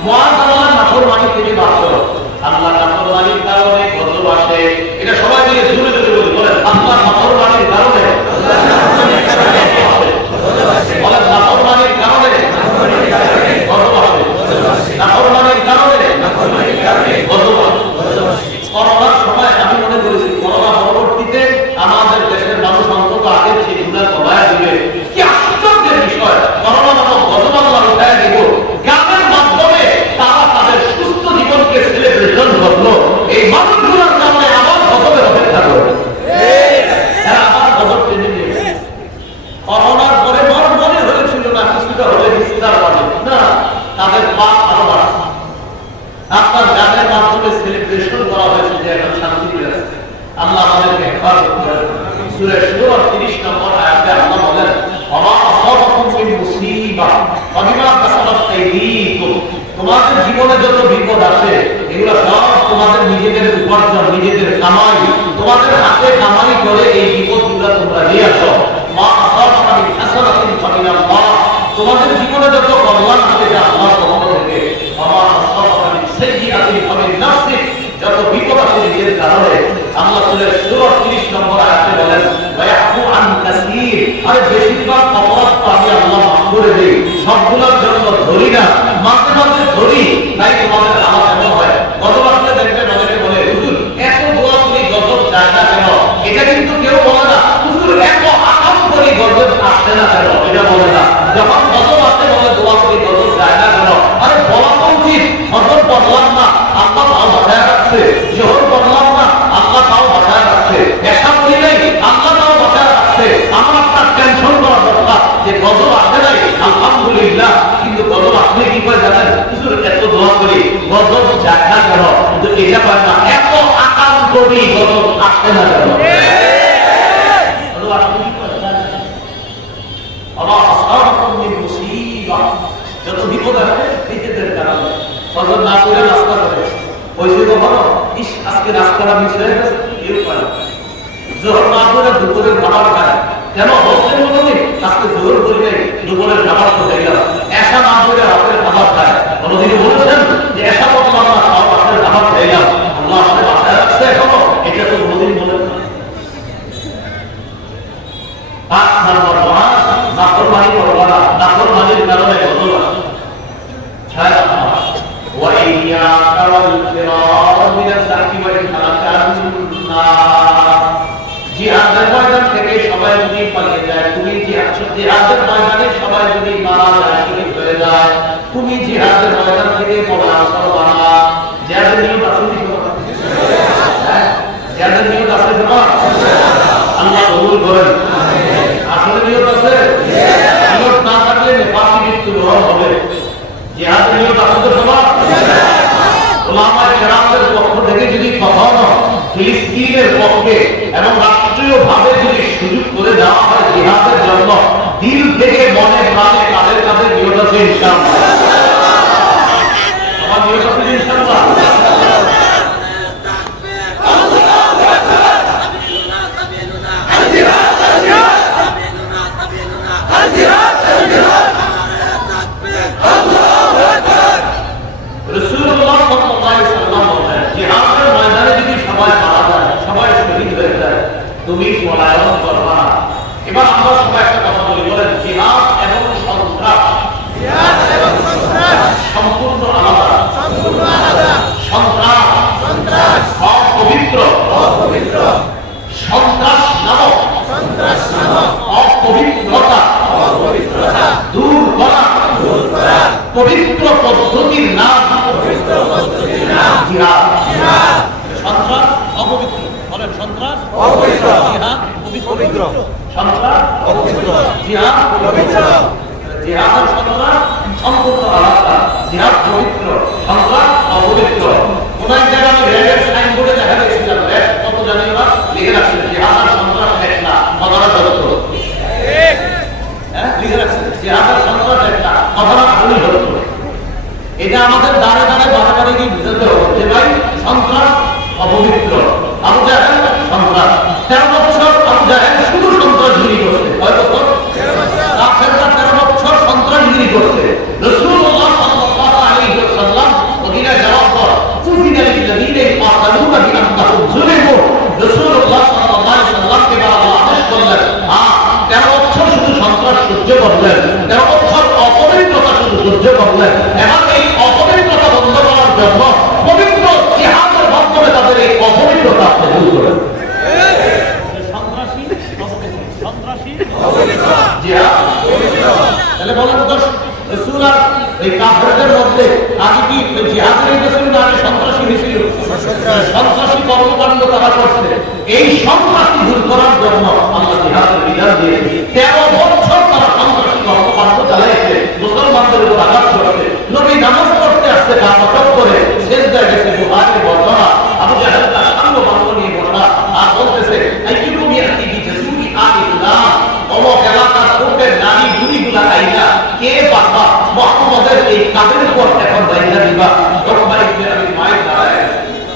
মুআযালাত নাফরমানি থেকে বাঁচো। আল্লাহ নাফরমানির কারণে গজব আসে, এটা সবাই মিলে জোরে জোরে বলেন, আল্লাহ নাফরমানির কারণে, বলেন নাফরমানির কারণে গজব আসে, নাফরমানির কারণে গজব আসে। করোনার সময় আমি মনে করেছি করোনা পরবর্তীতে আমাদের দেশের মানুষ অন্তত আগের চেয়ে গুনাহ কমায়া দিবে। কি আশ্চর্যের বিষয়, করোনা নামক গজব আল্লাহ উঠায় দিব। গানের মাধ্যমে তারা তাদের সুস্থ জীবনকে সেলিব্রেশন করলো, এই মানুষগুলোর কারণে আবার গজবের অপেক্ষা করবে, আবার গজব টেনে নিয়ে। করোনার পরে মনে হয়েছিল না কিছুটা হলে কিছুটা হবে না, তাদের পাপ আরো বাড়ছে। আপনার গানের মাধ্যমে সেলিব্রেশন করা হয়েছে যে এখন শান্তি পেয়েছে। আল্লাহ আমাদেরকে হেফাজত করেন। সূরা শুরা 30 নম্বর আয়াতে আল্লাহ বলেন ওয়া আসাবাকুম মিন মুসিবা ফাবিমা কাসাবাত আইদিকুম, তোমাদের জীবনে যত বিপদ আসে এগুলো সব তোমাদের নিজেদের উপার্জন, নিজেদের কামাই, তোমাদের হাতে কামাই করে এই বিপদগুলো তোমরা নিয়ে আসো। মা আসাবাকা মিন হাসানাতিন ফামিনাল্লাহ, তোমাদের জীবনে যত কল্যাণ আসে এটা আল্লাহর পক্ষ থেকে। আমা আসাবাকা মিন সাইয়্যাতিন ফামিন নাফসিক, যত বিপদ আসে নিজের কারণে। আল্লাহ সূরা শুরা 30 নম্বর আয়াতে বলেন ওয়া ইয়াফু আন কাসীর, আর বেশিরভাগ অপরাধ তো আমি আল্লাহ মাফ করে দেই, সবগুলোর জন্য ধরি না, মাঝে মাঝে ধরি। তাই তোমাদের হালাত এমন হয়, গজব আসলে দেখবেন অনেকে বলে হুজুর এত দোয়া করি গজব যায় না কেন? এটা কিন্তু কেউ বলে না হুজুর এত আকাম করি গজব আসে না কেন, এটা বলে না। যখন গজব আসে বলে দোয়া করি গজব যায় না কেন? আরে বলা তো উচিত গজব পড়লাম না আল্লাহ তাও বাঁচায় রাখছে, জোহর পড়লাম না আল্লাহ তাও বাঁচায় রাখছে, এসা করি নাই আল্লাহ তাও বাঁচায় রাখছে। আমার আপনার টেনশন করার দরকার যে গজব আসে নাই আলহামদুলিল্লাহ, কিন্তু গজব আসলে কি করে জানেন? হুজুর এত দোয়া করি গজব যায় না কেন? কিন্তু এটা পায় না এত আকাম করি গজব আসে না কেন? যত বিপদ আসে নিজেদের কারণে। ফজর না করে নাস্তা করে হয়েছে কখনো ইস আজকে নাস্তাটা মিস হয়ে গেছে, কেউ পারে না। জোহর না করে দুপুরের খাবার খায়, কেন হচ্ছে কোনোদিন আজকে জোহর করি নাই দুপুরের খাবার তো হয়ে গেল। এসা না করে রাতের খাবার খায়, কোনোদিনই বলেছেন যে এসা করলাম না খাওয়া রাতের খাবার হয়ে গেল, আল্লাহ আসলে বাসায় রাখছে এখনো, এটা তো কোনোদিন বলেন না। 5 নম্বর নাফরমানি করবা না, নাফরমানির কারণে গজব আসে। 6 নম্বর ওয়া ইয়্যাকা ওয়াল ফিরার মিনাল সাহরি ওয়াল হালাকাত জিহাদের ময়দান থেকে সবাই যদি পালিয়ে যায়, তুমি জিহাদের ময়দানে সবাই যদি মারা যায়, শহীদ হয়ে যায়, তুমি জিহাদের ময়দান থেকে পলায়ন করবা না। জিহাদের নিয়ম আছে কি তোমার? হ্যাঁ, জিহাদের নিয়ম আছে তোমার? আল্লাহ কবুল করেন। আসলে নিয়ম আছে, নিয়ম না থাকলে নেপালি মৃত্যু গ্রহণ হবে। জিহাদের নিয়ম আছে তো তোমার? ওলামায়ে কেরামদের পক্ষ থেকে যদি কখনো ফিলিস্তিন দিনের পক্ষে এবং রাষ্ট্রীয়ভাবে যদি সুযোগ করে দেওয়া হয় জিহাদের জন্য, দিল থেকে মনে প্রাণে কাদের কাদের নিয়ত আছে ইনশাআল্লাহ? আমার নিয়ত আছে ইনশাআল্লাহ। রাসূলুল্লাহ সাল্লাল্লাহু আলাইহি ওয়াসাল্লাম বলেন, জিহাদের ময়দানে যদি সবাই মারা যায়, সবাই শহীদ হয়ে যায়, তুমি পলায়ন করবা না। এবার আমরা সবাই একটা কথা বলি, বলেন জিহাদ এবং সন্ত্রাস সম্পূর্ণ আলাদা। সন্ত্রাস অপবিত্র, সন্ত্রাস নামক অপবিত্রতা দূর করা পবিত্র পদ্ধতির নাম জিহাদ। সন্ত্রাস অপবিত্র, বলেন সন্ত্রাস অপবিত্র, জিহাদ পবিত্র। সন্ত্রাস অপবিত্র, জিহাদ পবিত্র। জিহাদ আর সন্ত্রাস সম্পূর্ণ আলাদা। জিহাদ পবিত্র, সন্ত্রাস অপবিত্র। কোন এক জায়গায় আমি রেলের সাইনবোর্ডে দেখা দেখছিলাম, রেল কত জানি না লিখে রাখছে জিহাদ আর সন্ত্রাস এক না, কথাটা সত্য। লিখে রাখছে জিহাদ আর সন্ত্রাস এক না, কথাটা ভুল সত্য। এটা আমাদের দাঁড়ে দাঁড়ে বারে বারে গিয়ে বুঝতে হবে যে ভাই সন্ত্রাস অপবিত্র। আবু জাহেল সন্ত্রাস, 13 বছর আবু জাহেল শুধু সন্ত্রাসগিরি করছে। কয় বছর? 13 বছর সন্ত্রাসগিরি করছে। রাসূলুল্লাহ সাল্লাল্লাহু আলাইহি ওয়াসাল্লাম মদিনা যাওয়ার পর কুফিনা লিল্লাযীনা ইয়াতালুনা বিআন্নাহুম যুলিমু, রাসূলুল্লাহ সাল্লাল্লাহু আলাইহি ওয়াসাল্লামকে আল্লাহ আদেশ করলেন, 13 বছর শুধু সন্ত্রাস সহ্য করলেন, 13 বছর অপবিত্রতা শুধু সহ্য করলেন। এবং এই অপবিত্রতা বন্ধ করার জন্য পবিত্র জিহাদের মাধ্যমে তাদের এই অপবিত্রতা আপনি দূর করেন। তাহলে বলেন তো রাসূল আর এই কাফেরদের মধ্যে আগে কি জিহাদের হয়েছিল না আগে সন্ত্রাসী হয়েছিল? সন্ত্রাসী কর্মকাণ্ড তারা করছে। এই সন্ত্রাসী দূর করার জন্য আল্লাহ জিহাদের বিধান দিয়েছে। 13 বছর তারা সন্ত্রাসী কর্মকাণ্ড চালাইছে, মুসলমানদের উপর আঘাত করছে। নবী নামাজ পড়তে আসছে, কাফর করে সিজদায় গেছে। বুখারীর বর্ণনা, আবু জাহেল তার সাঙ্গ বাঙ্গ নিয়ে বসা আর বলতেছে আইয়ুকুম ইয়াতি বিজাসুরি আলিল্লাহ, অমুক এলাকার কোটের নারী বুড়িগুলা আইনা কে পারবা মুহাম্মদের এই কাজের উপর এখন দায়িত্ব দিবা। রকমাই ইবনে আবি মাইক দাঁড়ায়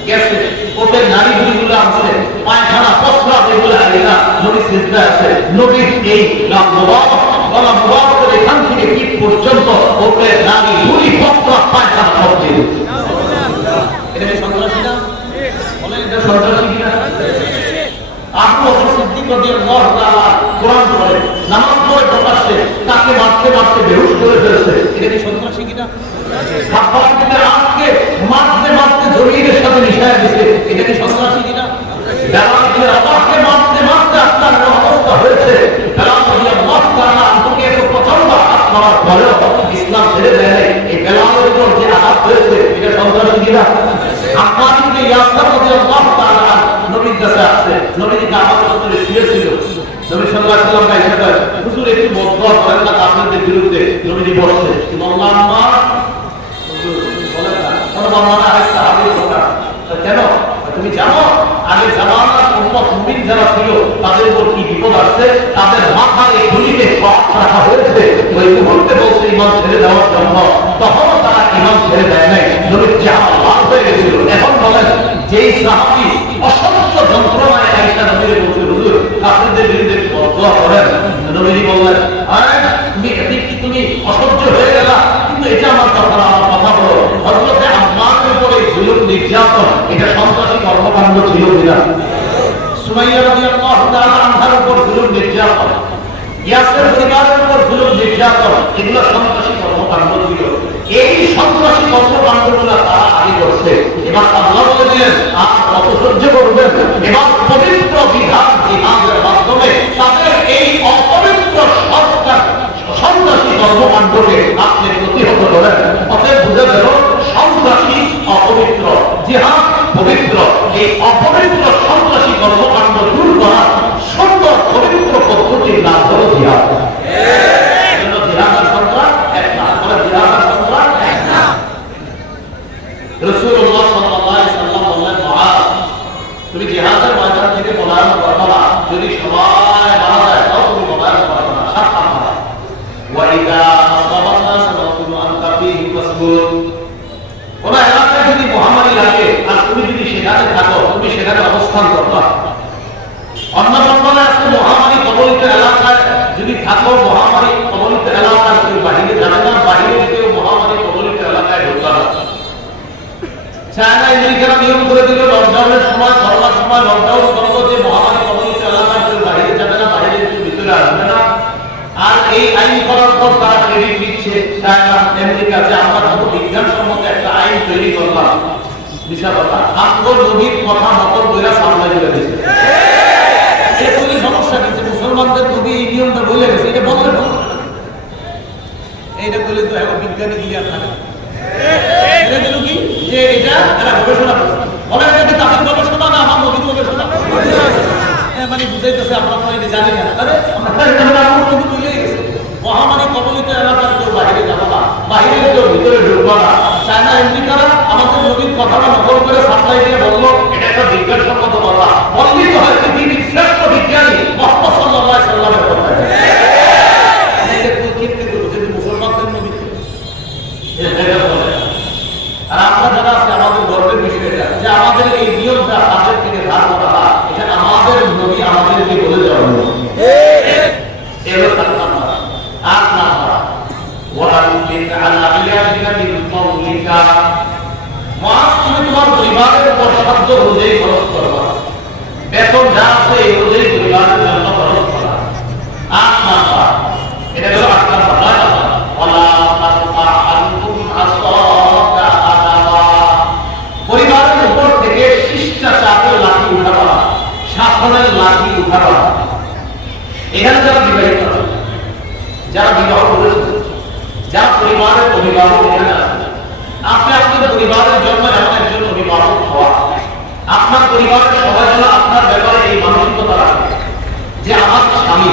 গেছে, কোটের নারী বুড়িগুলা আছে, পায়খানা পসরা এগুলো আইনা নবী সিজদায় আছে। নবীর এই নাম মুবারক, গলা মুবারকের এখান থেকে পিঠ পর্যন্ত কোটের নারী বুড়ি পসরা পায়খানা সব দিয়ে দিচ্ছে। এটা কি সন্ত্রাসী না? বলেন এটা সন্ত্রাসী কিনা? আবু বকর সিদ্দিক রাদিয়াল্লাহু তাআলা কোরআন পড়ে, নামাজ পড়ে প্রকাশ্যে তাকে মারতে মারতে বেহুশ করে ফেলছে। এটা কি সন্ত্রাসী কিনা? সাহাবাকে আজকে মারতে মারতে জমিনের সাথে মিশায় দিয়েছে। এটা কি সন্ত্রাসী কিনা? বেলালকে আল্লাহকে মারতে মারতে আপনার অবস্থা হয়েছে। বেলাল রাদিয়াল্লাহু তাআলা আমাকে এত প্রচন্ড আঘাত করার পরেও ইসলাম ছেড়ে দেয় নাই। এই বেলালের উপর যে আঘাত হয়েছে এটা সন্ত্রাসী কিনা? আম্মার ইবনে ইয়াসির রাদিয়াল্লাহু তাআলা নবীর কাছে আসছে, নবীজি কাবার উপরে শুয়েছিল। নবী সাল্লাল্লাহু আলাইহি ওয়াসাল্লাম কাছে কয়, হুজুর একটু বদদোয়া করেন না কাফেরদের বিরুদ্ধে। নবীজি বলছে, আল্লাহ আম্মার হুজুর বলেন না, কোন মামলা আছে সাহাবীর কথা। কেন? তুমি জানো আগে জামানার উম্মত মুমিন যারা ছিল তাদের উপর কি বিপদ আসছে, তাদের মাথার এই গুলিতে পাক রাখা হয়েছে। ওই মুহূর্তে বলছে ঈমান ছেড়ে দেওয়ার জন্য, তখন তারা ঈমান ছেড়ে দেয় নাই। নবীর জাহান লাল হয়ে গেছিল। এখন বলেন যেই সাহাবী অসংখ্য যন্ত্রণায় আয়েশা নবীকে বলছে, হুজুর কাফেরদের বিরুদ্ধে বদদোয়া করেন। নবীজি বললেন, আরে তুমি অসহ্য হয়ে গেলা, কিন্তু এটা আমার কথা না, আমার কথা হলো হযরতে আম্মারের উপরে জুলুম নির্যাতন এটা সন্ত্রাসী কর্মকাণ্ড ছিল কিনা? সুমাইয়া রাদিয়াল্লাহু তাআলা আনহার উপর জুলুম নির্যাতন, ইয়াসির পরিবারের উপর জুলুম নির্যাতন, এগুলো সন্ত্রাসী কর্মকাণ্ড ছিল। এই সন্ত্রাসী কর্মকাণ্ডগুলো তারা আগে করছে। এবার আল্লাহ বলে দিলেন, আর কত সহ্য করবেন? এবার পবিত্র বিধান জিহাদের মাধ্যমে তাদের এই অপবিত্র সন্ত্রাসী কর্মকাণ্ডকে আপনি প্রতিহত করেন। অতএব বুঝে গেল সন্ত্রাসী অপবিত্র, জিহাদ পবিত্র। এই অপবিত্র সন্ত্রাসী কর্মকাণ্ড দূর করা সুন্দর পবিত্র পদ্ধতির নাম হল জিহাদ। রাসূলুল্লাহ সাল্লাল্লাহু আলাইহি ওয়াসাল্লাম বললেন, মুআজ তুমি জিহাদের ওয়াইদা আসাবানা সানাতুন আনতা ফীহি ফাসবুর। কোন এলাকায় যদি মহামারী লাগে আর তুমি যদি সেখানে থাকো, তুমি সেখানে অবস্থান করবা। অন্য বর্ণনায় আছে মহামারী কবলিত এলাকায় যদি থাকো, মহামারী কবলিত এলাকায় কেউ বাহিরে যাবে না, বাহিরে কেউ মহামারী কবলিত এলাকায় ঢুকবে না। চায়না আমেরিকারা নিয়ম করে দিল লকডাউনের সময়, করোনার সময় লকডাউন করবো, যে মহামারী কবলিত এলাকায় কেউ বাহিরে যাবে না, বাহিরে কেউ ভিতরে আসবে না। আর এই আইন করার পর তারা ক্রেডিট দিচ্ছে চায়না আমেরিকা, যে আমরা কত বিজ্ঞানসম্মত একটা আইন তৈরি করলাম। বিশাল কথা, আমগো নবীর কথা নকল কইরা সামনে করে দিচ্ছে। এই সমস্যা কিন্তু মুসলমানদের নবী এই নিয়মটা বলে গেছে, এটা বলতে হবে। এইটা বলে তো এখন বিজ্ঞানী দিয়ে আর থাকে এটা দিল কি যে এটা তারা গবেষণা করছে, বলে এটা কি তাদের গবেষণা না আমার নবীর গবেষণা? মানে বুঝাইতেছে আপনারা তো এটা জানেন না। আরে আমরা নবী বলে গেছে মহামারী কবলিত এলাকার কেউ বাইরে যাবো না, বাইরে কেউ ভিতরে ঢুকবো না। চায়না আমেরিকারা আমাদের নবীর কথাটা নকল করে সাপ্লাই দিয়ে বললো এটা একটা বিজ্ঞানসম্মত কথা। বললেই তো হয় পৃথিবীর শ্রেষ্ঠ বিজ্ঞানী মুহাম্মদ সাল্লাল্লাহু আলাইহি সাল্লামের কথা। এটা কোন ক্ষেত্রে করবো যদি মুসলমানদের নবী? আর আমরা যারা আছে আমাদের গর্বের বিষয় এটা যে আমাদের এই নিয়মটা হাতের থেকে ধার করা, এটা আমাদের নবী আমাদেরকে বলে দেওয়া হলো। তোমার পরিবারের উপর শব্দ অনুযায়ী খরচ করবা, বেতন যা আছে এই অনুযায়ী পরিবারের জন্য খরচ করা। 8 নাম্বার, এটা হলো 8 নাম্বার। 9 নাম্বার, পরিবারের উপর থেকে শিষ্টাচারের লাঠি উঠাবা, শাসনের লাঠি উঠাবা। এখানে যারা বিবাহিত, যারা বিবাহ করেছে, যারা পরিবারের অভিভাবক এখানে আছে, আপনি আপনার পরিবারের জন্য এমন একজন অভিভাবক হওয়া, আপনার পরিবারের সবাই যেন আপনার ব্যাপারে এই মানসিকতা রাখে যে আমার স্বামী,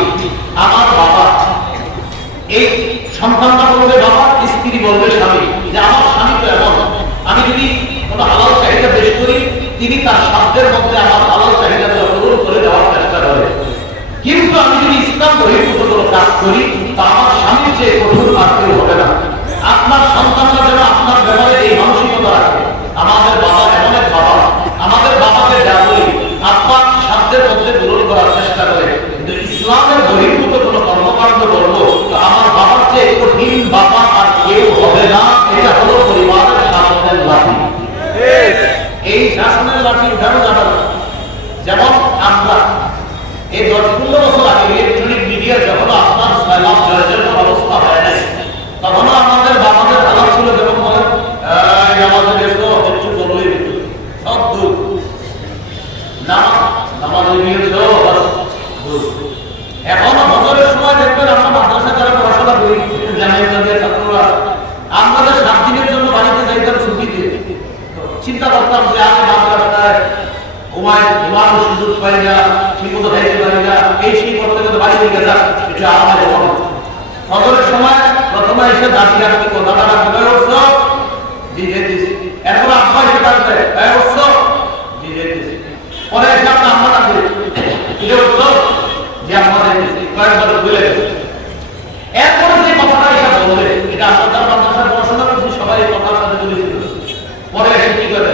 আমার বাবা, এই সন্তানরা বলবে বাবা, স্ত্রী বলবে স্বামী, যে আমার স্বামী তো এমন, আমি যদি কোনো হালাল চাহিদা পেশ করি তিনি তার সাধ্যের মধ্যে আমার হালাল চাহিদাটা পূরণ করে দেওয়ার চেষ্টা করে। কিন্তু আমি যদি ইসলাম বহির্ভূত কোনো কাজ করি তা আমার স্বামীর চেয়ে কঠোর আর কেউ হবে না। আপনার সন্তানরা যেন আপনার ব্যাপারে এই মানসিকতা রাখে, আমাদের বাবা এমন এক বাবা, আমাদের বাবাকে যা বলি আপনার সাধ্যের মধ্যে পূরণ করার চেষ্টা করে। কিন্তু ইসলামের বহির্ভূত কোনো কর্মকাণ্ড করবো আমার বাবার চেয়ে কঠিন বাবা আর কেউ হবে না। এটা হলো পরিবারের শাসনের লাঠি। এই শাসনের লাঠি উঠানো যাবে না। যেমন আমরা এই 10-15 বছর আগে ইলেকট্রনিক মিডিয়া যখন আপনার সয়লাভ জয়ের অবস্থা হয় নাই, তখন আমাদের বাবাদের হালাত ছিল যেমন বলে আমাদের একটু বললেই সব দূর নামাজ নিয়েছ। এখনো বছরের সময় দেখবেন আমরা মাদ্রাসা যারা পড়াশোনা করি, জামিয়া ছাত্ররা, আমাদের 7 দিনের জন্য বাড়িতে যাইতাম ছুটিতে। চিন্তা করতাম যে আমি মাদ্রাসায় ঘুমানোর সুযোগ পাই না, ঠিক মতো খাইতে পারি না, এই সেই করতে করতে বাড়ি থেকে যা একটু আরামে ঘুমানো। ফজরের সময় প্রথমে এসে দাঁড়িয়ে রাখতে কথাটা রাখতে উঠছ জি যেতেছি, এরপর আব্বা এসে ডাকবে উঠছ জি যেতেছি, পরে এসে আপনার আম্মা ডাকবে উঠছ যে আম্মা যেতেছি, কয়েকবার ভুলে গেছে। এরপরে যে কথাটা এসে বলবে এটা আপনার যারা মাদ্রাসায় পড়াশোনা করছি সবাই এই কথার সাথে বলেছিল। পরে এসে কি করে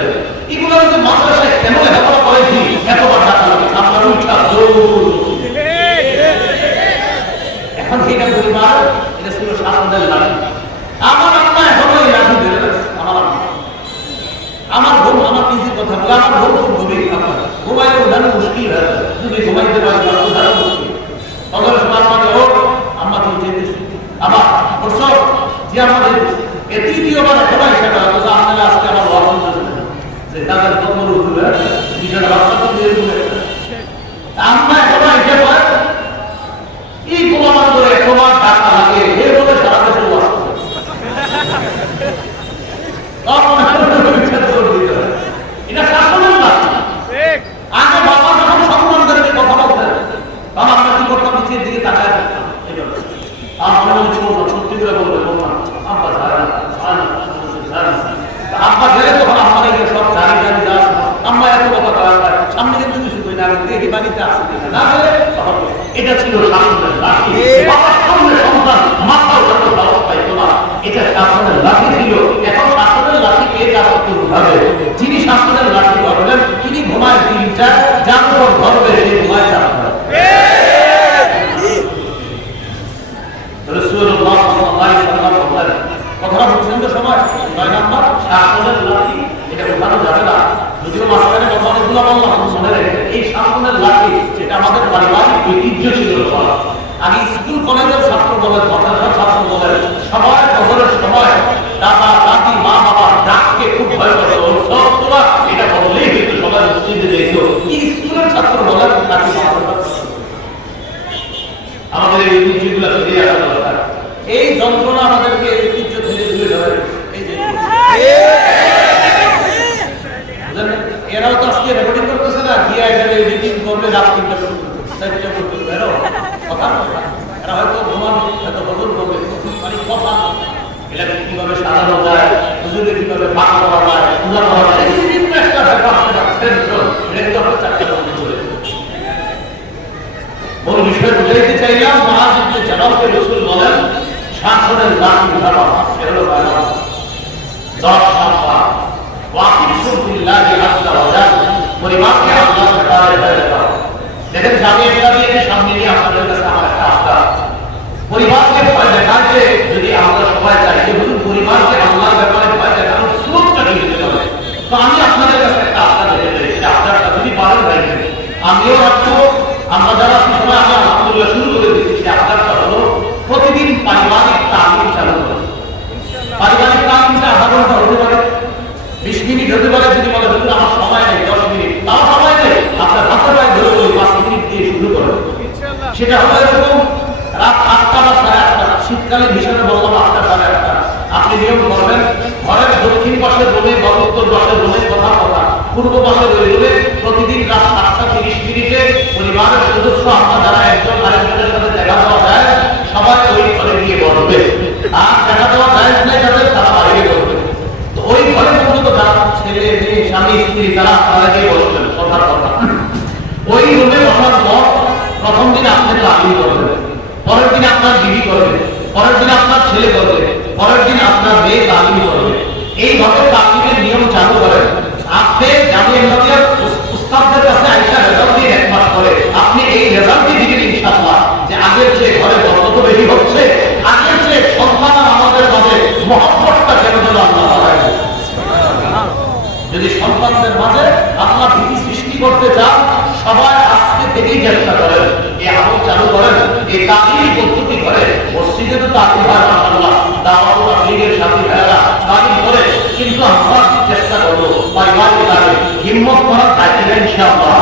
এগুলো হচ্ছে মাদ্রাসায় কেন লেখাপড়া করেছি এতবার টাকা লাগে আপনার উঠা এখন এটা পরিবার, এটা ছিল শাসনের লাঠি। আমার আম্মা এখনো এই লাঠি ধরে রাখছে। আমার ঘুম, আমার নিজের কথা বলে আমার ঘুম খুব গভীর, আপনার ঘুমাইলে উঠানো মুশকিল হয়ে যায়, যদি ঘুমাইতে পারি উঠানো মুশকিল। তখন সময় আমাকে হোক আম্মা তুমি যেতেছি আবার করছ যে আমাদের এ তৃতীয়বার ঘুমাই সেটা হচ্ছে আপনারা আজকে আমার ওয়াজ যে তাদের কত রুজুরা বিষয়টা বাচ্চা দিয়ে আম্মা এখনো এসে পায় এই গোলামান করে একবার টাকা লাগে এ বলে সারা দেশে ওয়াজ করে। এটা শাসনের না। আগে বাবা যখন সম্মান করে কথা বলতেন তখন আমরা কি করতাম, নিচের দিকে তাকায় থাকতাম। আর মনে হচ্ছে সত্যি করে বলবে আব্বা আব্বা গেলে তখন আমার সব জানি জানি যা আম্মা এত কথা করার সামনে কিন্তু কিছু করি না, দেখি বাড়িতে আসে না গেলে এটা ছিল শাসনের লাঠি। বাবার সামনে সন্তান মাথা আমি স্কুল কলেজের ছাত্র বলেন, মাদ্রাসার ছাত্র বলেন, সবাই ফজরের সময় দাদা দাদি মা বাবার ডাককে খুব ভয় করতো। সব তোরা এটা বললেই কিন্তু সবাই মসজিদে যেত। কি স্কুলের ছাত্র বলেন, তাকে আমাদের এই ঐতিহ্যগুলো ফিরিয়ে আসা দরকার। এই যন্ত্রণা আমাদেরকে ঐতিহ্য থেকে দূরে ধরে। এই যে এরাও তো আজকে রেকর্ডিং করতেছে না, গিয়ে এখানে এডিটিং করবে রাত 3টা পর্যন্ত বেরো কথা। এরা হয়তো ঘুমান, হয়তো হজুর করবে, মানে কথা এটাকে কিভাবে সাজানো যায়, হুজুরে কিভাবে ভাগ করা যায়, পূজা করা যায়, এই বিভিন্ন একটা ব্যাপার টেনশন, এটা কিন্তু আমরা 4টা পর্যন্ত করে মূল বিষয় বুঝাইতে চাইলাম। মুআয ইবনে জাবালকে রাসূল বলেন শাসনের লাঠি উঠানো, এটা হলো বায়ান। 10 নাম্বার ওয়াকিফু বিল্লাহি আযজা ওয়া জাল্লা, পরিবারকে আল্লাহর ব্যাপারে ভয় দাও। দেখেন জামিয়াতটা দিয়ে সামনে নিয়ে আপনাদের কাছে আমার একটা আবদার, পরিবারকে ভয় দেখাতে যদি আমরা সবাই চাই যে হুজুর পরিবারকে আল্লাহর ব্যাপারে ভয় দেখানোর সুযোগটা দিয়ে দিতে হবে, তো আমি আপনাদের কাছে একটা আবদার রেখে দেই। সেটা আবদারটা যদি পারেন রাখবেন, আমিও রাখবো। আমরা যারা সময় আমি আলহামদুলিল্লাহ শুরু করে দিচ্ছি, সে আবদারটা হলো প্রতিদিন পারিবারিক তালিম চালু করুন। পারিবারিক তালিমটা আধা ঘন্টা হতে পারে, 20 মিনিট হতে পারে। যদি বলে হুজুর আমার সময় নেই, 10 মিনিট, তাও সময় নেই, আপনার হাতে পায়ে ধরে বলি 5 মিনিট দিয়ে শুরু করেন। সেটা হলো এরকম রাত 8টা বা 8:30, শীতকালে হিসাবে বললাম 8টা 8:30। আপনি নিয়ম করবেন, ঘরের দক্ষিণ পাশের রুমে বা উত্তর পাশের রুমে কথা কথা, পূর্ব পাশের রুমে প্রতিদিন রাত 7:30 মিনিটে পরিবারের সদস্য আমরা যারা একজন আরেকজনের সাথে দেখা দেওয়া যায় সবাই ওই ঘরে গিয়ে বসবে। আর দেখা দেওয়া যায় না যাদের তারা বাইরে করবে। তো ওই ঘরে পর্যন্ত যারা ছেলে মেয়ে স্বামী স্ত্রী তারা আপনারা গিয়ে বসবেন কথার কথা। ওই রুমে বসার পর প্রথম দিন আপনি তালিম করবেন, পরের দিন আপনার বিবি করবে, পরের দিন আপনার ছেলে করবে, পরের দিন আপনার মেয়ে তালিম করবে। এইভাবে তালিমের নিয়ম চালু করেন। আপনি জামিয়াত উস্তাদদের কাছে আইসা রেজাল্ট দিয়ে 1 মাস পরে আপনি এই রেজাল্টই দিবেন ইনশাআল্লাহ যে আগের চেয়ে ঘরে বরকত বেশি হচ্ছে, আগের চেয়ে সন্তান আমাদের মাঝে মহব্বতটা কেন যেন আল্লাহ বাড়ায়। যদি সন্তানদের মাঝে আল্লাহ ভীতি সৃষ্টি করতে চান, সবাই আজকে থেকেই চেষ্টা করেন, এই আমল চালু করেন, এই তালিম পদ্ধতি করে। মসজিদে তো তালিম হয় মাশাআল্লাহ, দাওয়াত ও তাবলীগের সাথী ভাইরা তালিম করে, কিন্তু আমরা চেষ্টা করব পারিবারিক তালিম হিম্মত করার দায়িত্ব ইনশাআল্লাহ।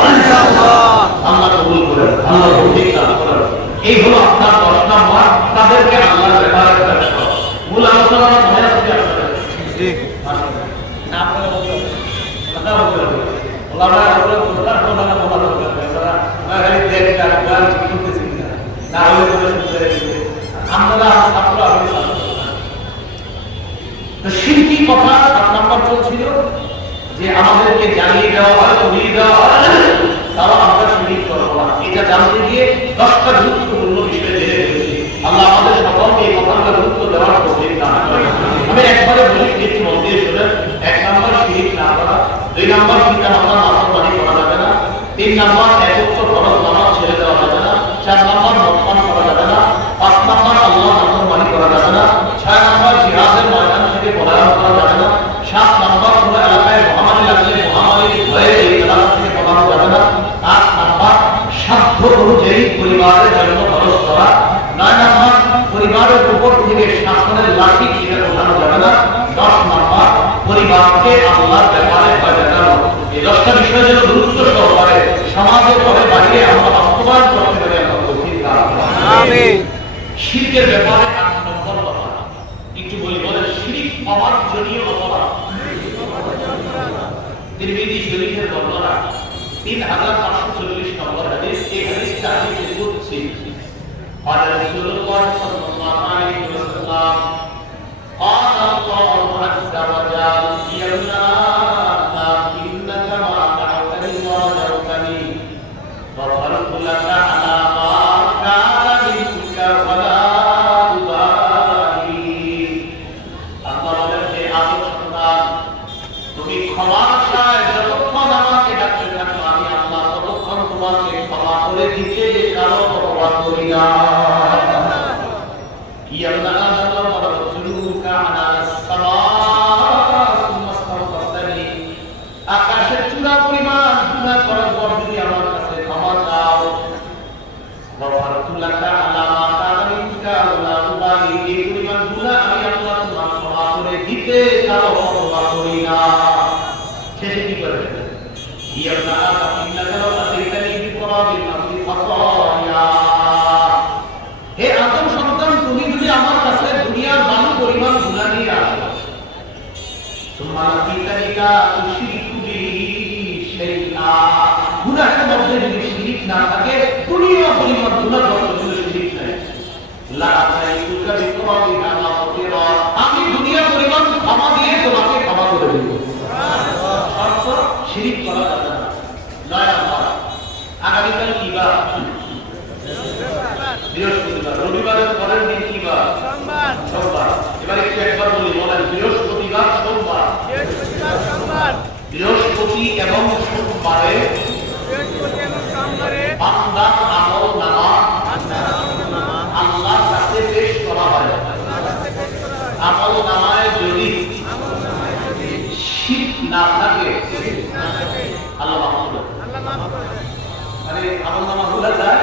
আল্লাহ কবুল করেন, আল্লাহ তৌফিক দান করেন। এই হলো আপনার 10 নাম্বার, তাদেরকে আল্লাহর ব্যাপারে করা। মূল আলোচনা মনে আছে আপনাদের? জি না, আপনারা বলতে কথা বলতে ওলামা আমরা কোথাও কোথাও না বলা দরকার। তারা খালি দেখটা গান করতেছি না হলে বলে শুনতে আমরা ছাত্র আমি ছাত্র। তো শিরকি কথা 7 নাম্বার চলছিল যে আমাদেরকে জানিয়ে দেওয়া হয়, তৈরি দেওয়া হয়, তাও আমরা শিরিক করব না। এটা জানতে গিয়ে 10টা গুরুত্বপূর্ণ বিষয় জেনে ফেলেছি। আল্লাহ আমাদের সকলকে এই কথাগুলো গুরুত্ব দেওয়ার তৌফিক দান করেন। আমি একবারে বলি, একটু মন দিয়ে শুনেন। 1 নাম্বার শিরিক না করা, 2 নাম্বার পিতা মাতার নাফরমানি করা যাবে না, 3 নাম্বার একত্র ফরজ নামাজ ছেড়ে দেওয়া যাবে না, 4 নাম্বার মদপান করা যাবে না, 5 নাম্বার আল্লাহ নাফরমানি করা যাবে না, 6 নাম্বার জিহাদের ময়দান থেকে পলায়ন করা যাবে না, 7 নাম্বার পুরো এলাকায় মহামারী লাগলে মহামারীর ভয়ে এই এলাকা থেকে পলানো যাবে না, 8 নাম্বার সাধ্য অনুযায়ী পরিবারের জন্য খরচ করা, 9 নাম্বার পরিবারের উপর থেকে শাসনের লাঠি ছিঁড়ে ওঠানো যাবে না, 10 নাম্বার পরিবারকে আল্লাহর ব্যাপারে ভয় দেখানো। এই 10টা বিষয় যেন গুরুত্ব সহকারে সমাজে ঘরে বাইরে আমরা বাস্তবায়ন করতে পারি। আমিন। শিরকের ব্যাপারে 8 নম্বর কথা একটু বলি, বলে শিরক অমার্জনীয় অপরাধ। তিরমিজি শরীফের বর্ণনা 3540 নম্বর হাদিস। এই হাদিসটা হাদিসে কুদসি। قال رسول الله صلى الله عليه وسلم قال الله عز وجل يا ابن آدم إنك ما دعوتني ورجوتني غفرت لك على ما كان منك ولا أبالي। আল্লাহ বলেন, হে আদম সন্তান, তুমি ক্ষমার আশায় যতক্ষণ আমাকে ডাকতে থাকো, আমি আল্লাহ ততক্ষণ তোমাকে ক্ষমা করে দিতে কারো অপরাধ করি না। আকাশের চূড়া পরিমাণ গুনাহ করার পর যদি আমার কাছে ক্ষমা চাও, লাকা আলা মা কানা মিনকা ওয়া উবালি, এই পরিমাণ গুনাহ আমি আল্লাহ তোমার ক্ষমা করে দিতে কারো পরোয়া করি না। শেষে কি করে? ইয়া ইবনা আদম ইন্নাকা লাউ আতাইতানি বিকুরাবিল আরদি খাতায়া, হে আদম সন্তান, তুমি যদি আমার কাছে দুনিয়ার বালু পরিমাণ গুনাহ নিয়ে আসো, সুম্মা লাকিতানিকা তুশরিকু বিহি শাইআ, গুনাহের মধ্যে যদি শিরিক না থাকে, দুনিয়া পরিমাণ গুনাহ যদি শিরিক নাই, লা আতাইতুকা বিকুরাবিহা মাগফিরা, আমি দুনিয়া পরিমাণ ক্ষমা দিয়ে তোমাকে ক্ষমা করে দেব। সুবহানাল্লাহ। শিরিক করা যাবে না। নয় নাম্বার, আগামীকাল কি বার? বৃহস্পতিবার। রবিবারের পরের দিন কি বার? সোমবার। এবার একটু একবার বলি, বলেন বৃহস্পতিবার, সোমবার। বৃহস্পতি এবং সোমবারে বান্দার আমলনামা আল্লাহর কাছে পেশ করা হয়। আমলনামায় যদি শিরক না থাকে আল্লাহ মাফ করে দেন। মানে আমলনামা ভুলে যায়,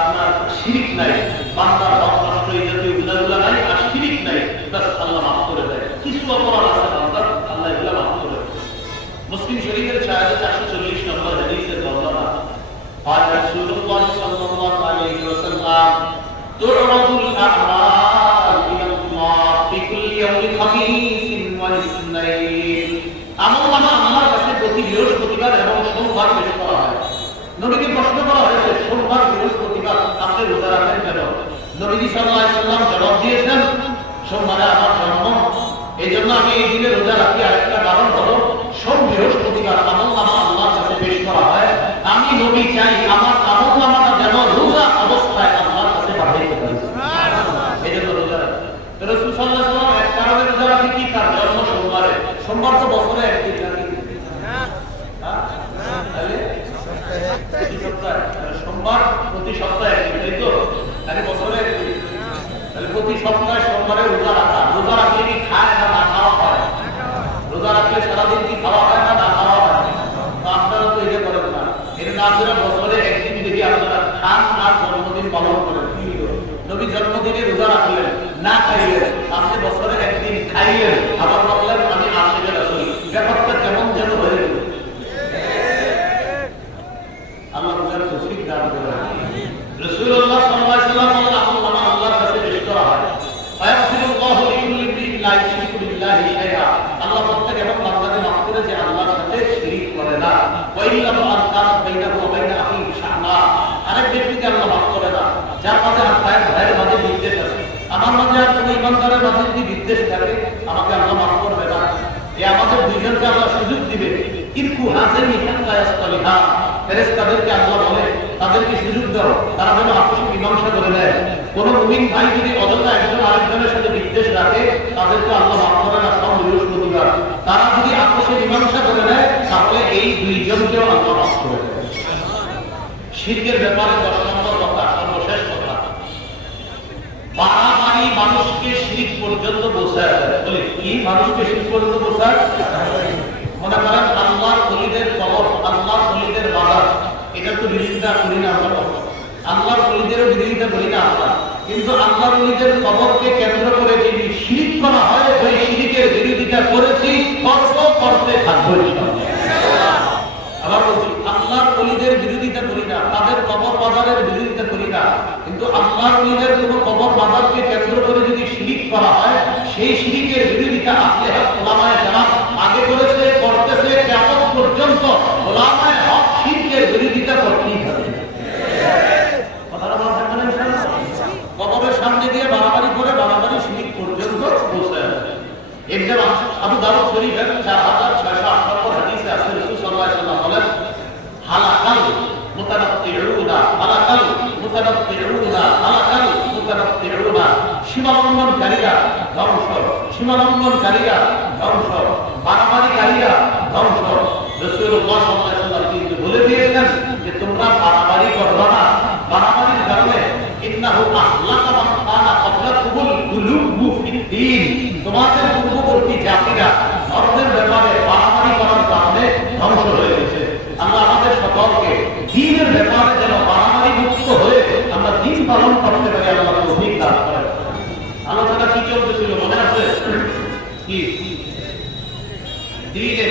আপনার শিরিক নাই, বান্দার হক নষ্ট এই জাতীয় গুনাহগুলো নাই, আর শিরিক নাই, বাস আল্লাহ মাফ করে দেয়। কিছু অপরাধ আছে বান্দার, আল্লাহ এগুলো মাফ করে দেয়। মুসলিম শরীফের 4440 নম্বর হাদিসের বর্ণনা, قال رسول الله صلى الله عليه وسلم تعرض الأعمال إلى الله في كل يوم خميس والاثنين, আমলনামা আল্লাহর কাছে প্রতি বৃহস্পতিবার এবং সোমবার পেশ করা হয়। নবীকে প্রশ্ন করা হয়েছে, সোমবার বৃহস্পতিবার আপনি রোজা রাখেন কেন? নবী সাল্লাল্লাহু আলাইহি ওয়াসাল্লাম জবাব দিয়েছেন, সোমবারে আমার জন্ম, এই জন্য আমি এই দিনে রোজা রাখি। আরেকটা কারণ হলো, সোম বৃহস্পতিবার আমলনামা আল্লাহর কাছে পেশ করা হয়, আমি নবী চাই আমার আমলনামাটা যেন রোজা অবস্থায় আল্লাহর কাছে পাঠাইতে পারি। এই জন্য রোজা রাখি। রাসূল সাল্লাল্লাহু আলাইহি ওয়াসাল্লাম এক কারণে রোজা রাখি, কি তার জন্ম সোমবারে। সোমবার তো বছরে একদিন নাকি? সোমবার প্রতি সপ্তাহে একদিন, তাই তো? তাহলে বছরে একদিন, তাহলে প্রতি সপ্তাহে সোমবারে রোজা রাখা। রোজা রাখলে কি খায় না না খাওয়া হয়? রোজা রাখলে সারাদিন কি খাওয়া হয় না না খাওয়া হয়? আপনারা তো এটা করেন না। এটা না করে বছরে একদিন দেখি আপনারা খান আর জন্মদিন পালন করেন। কি নবী জন্মদিনে রোজা রাখলেন, না খাইলেন, আপনি বছরে একদিন খাইলেন, আবার বললেন আমি আশিকের রাসূল। ব্যাপারটা কেমন যেন হয়ে গেল। আল্লাহ রোজার তৌফিক দান করেন। রাসূলুল্লাহ সাল্লাল্লাহু আলাইহি ওয়াসাল্লাম বলেন, আমলনামা আল্লাহর কাছে পেশ করা হয়, ফায়াগফিরুল্লাহু লিকুল্লি ইমরিইন লা ইউশরিকু বিল্লাহি শাইআ, আল্লাহ প্রত্যেক এবং বান্দাকে মাফ করে যে আল্লাহর সাথে শিরক করে না। ওয়া ইল্লাহু আনকানা বাইনাহু ওয়া বাইনা আখিহি শাহনা, আরেক ব্যক্তিকে আল্লাহ মাফ করে না যার মাঝে আর তার ভাইয়ের মাঝে বিদ্বেষ আছে। আমার মাঝে আর কোনো ইমানদারের মাঝে যদি বিদ্বেষ থাকে, আমাকে আল্লাহ মাফ করবে না। এই আমাদের দুইজনকে আল্লাহ সুযোগ দিবে, ইরকু হাযাইনি হাত্তা ইয়াসতালিহা, ফেরেশতাদেরকে আল্লাহ বলে তাদেরকে সুযোগ দাও, তারা যেন আপসে মীমাংসা করে দেয়। কোন মুমিন ভাই যদি অযথা একজন আরেকজনের সাথে বিদ্বেষ রাখে, তাদেরকে আল্লাহ মাফ করে না সব বৃহস্পতিবার। তারা যদি আপসে মীমাংসা করে দেয়, তাহলে এই দুইজনকেও আল্লাহ মাফ করে দেয়। শিরকের ব্যাপারে 10 নম্বর কথা, সর্বশেষ কথা, বাড়াবাড়ি মানুষকে শিরক পর্যন্ত পৌঁছায় দেয়। বলি কি মানুষকে শিরক পর্যন্ত পৌঁছায়? মনে করেন আল্লাহর ওলিদের কবর, আল্লাহর ওলিদের বাজার, এটা তো বিরোধিতা করি না আমরা, আল্লাহর ওলিদেরও বিরোধিতা করি না আমরা, কিন্তু আল্লাহর ওলিদের কবরকে কেন্দ্র করে যদি শিরক করা হয়, ওই শিরকের বিরোধিতা করেছি, করতে থাকবো। আবার বলছি, আল্লাহর ওলিদের বিরোধিতা করি না, তাদের কবর বাজারের বিরোধিতা করি না, কিন্তু আল্লাহর ওলিদের কোন কবর বাজারকে কেন্দ্র করে যদি শিরক করা হয়, সেই শিরকের বিরোধিতা আহলে হক উলামায়ে কেরাম আগে করেছে, করতেছে, কিয়ামত পর্যন্ত উলামায়ে হক শিরকের বিরোধিতা করতেই থাকবে। কথাটা মাথায় রাখবেন ইনশাআল্লাহ। কবরের সামনে দিয়ে বাড়াবাড়ি করে বাড়াবাড়ি শিরক পর্যন্ত পৌঁছায় যাবে। ইবনে আবু দাউদ শরীফের 4608 নম্বর হাদিসে আছে, রাসূল সাল্লাল্লাহু আলাইহি ওয়াসাল্লাম বলেন, হালাকাল মুতানাত্তিউনা, হালাকাল মুতানাত্তিউনা, হালাকাল মুতানাত্তিউনা, সীমালঙ্ঘনকারীরা ধ্বংস, সীমালঙ্ঘনকারীরা ধ্বংস, বাড়াবাড়িকারীরা ধ্বংস। রাসূলুল্লাহ সাল্লাল্লাহু আলাইহি ওয়াসাল্লাম কিন্তু বলে দিয়েছেন যে তোমরা বাড়াবাড়ি করবে না, বাড়াবাড়ির কারণে ইন্নাহু আহলাকা মান কানা ক্বাবলাকুমুল কুলুবু ফিদ্দীন, তোমাদের পূর্ববর্তী জাতিরা ধর্মের ব্যাপারে বাড়াবাড়ি করার কারণে ধ্বংস হয়ে গেছে। আল্লাহ আমাদের সকলকে দ্বীনের ব্যাপারে যেন বাড়াবাড়ি মুক্ত হয়ে আমরা দ্বীন পালন করতে পারি আল্লাহ তৌফিক দান করেন। আলোচনা কি চলতেছিল মনে আছে? কি দিনে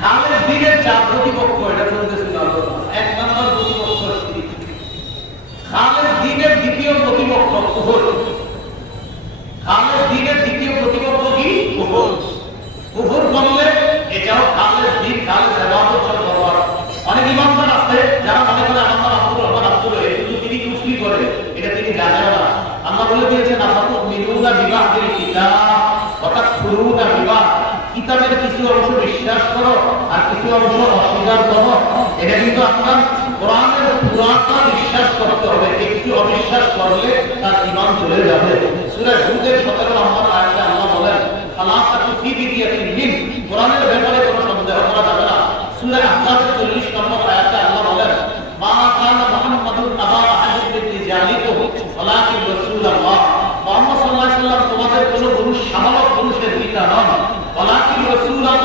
খালেদ দিনের চার প্রতিপক্ষ, এটা চলতেছিল আলোচনা। এক নম্বর প্রতিপক্ষ শিরক। খালেদ দিনের দ্বিতীয় প্রতিপক্ষ কুফর। খালেদ দিনের দ্বিতীয় প্রতিপক্ষ কি? কুফর। কুফর করলে এটাও খালেদ দিন খালেদ ইবাদত করবার। অনেক ইমানদার আছে যারা মনে করে আমার আব্দুর রহমান আব্দুর কিন্তু তিনি কুফরি করে, এটা তিনি জানেন না। আল্লাহ বলে দিয়েছেন আফাতুক মিনুনা বিবাহিল কিতাব ওয়া তাকফুরুনা বিবাহ। কিতাবের কিছু অংশ বিশ্বাস করো আর কিছু অংশ অস্বীকার করো। এটা কিন্তু আপনার কোরআনের পুরাটা বিশ্বাস করতে হবে, একটু অবিশ্বাস করলে তার ঈমান চলে যাবে। সূরা হুদের 17 নম্বর আয়াতে আল্লাহ বলেন ফালা তাকু ফি বিদিয়াতিন মিন, কোরআনের ব্যাপারে কোনো সন্দেহ করা যাবে না। সূরা আহজাবের 40 নম্বর আয়াতে আল্লাহ বলেন মা কানা মুহাম্মাদুন আবা আহাদিন মিন রিজালিকুম ওয়ালাকিন রাসূলুল্লাহ। মুহাম্মদ সাল্লাল্লাহু আলাইহি ওয়াসাল্লাম তোমাদের কোনো পুরুষ সাধারণ পুরুষের পিতা নন, ওয়ালাকিন রাসূলুল্লাহ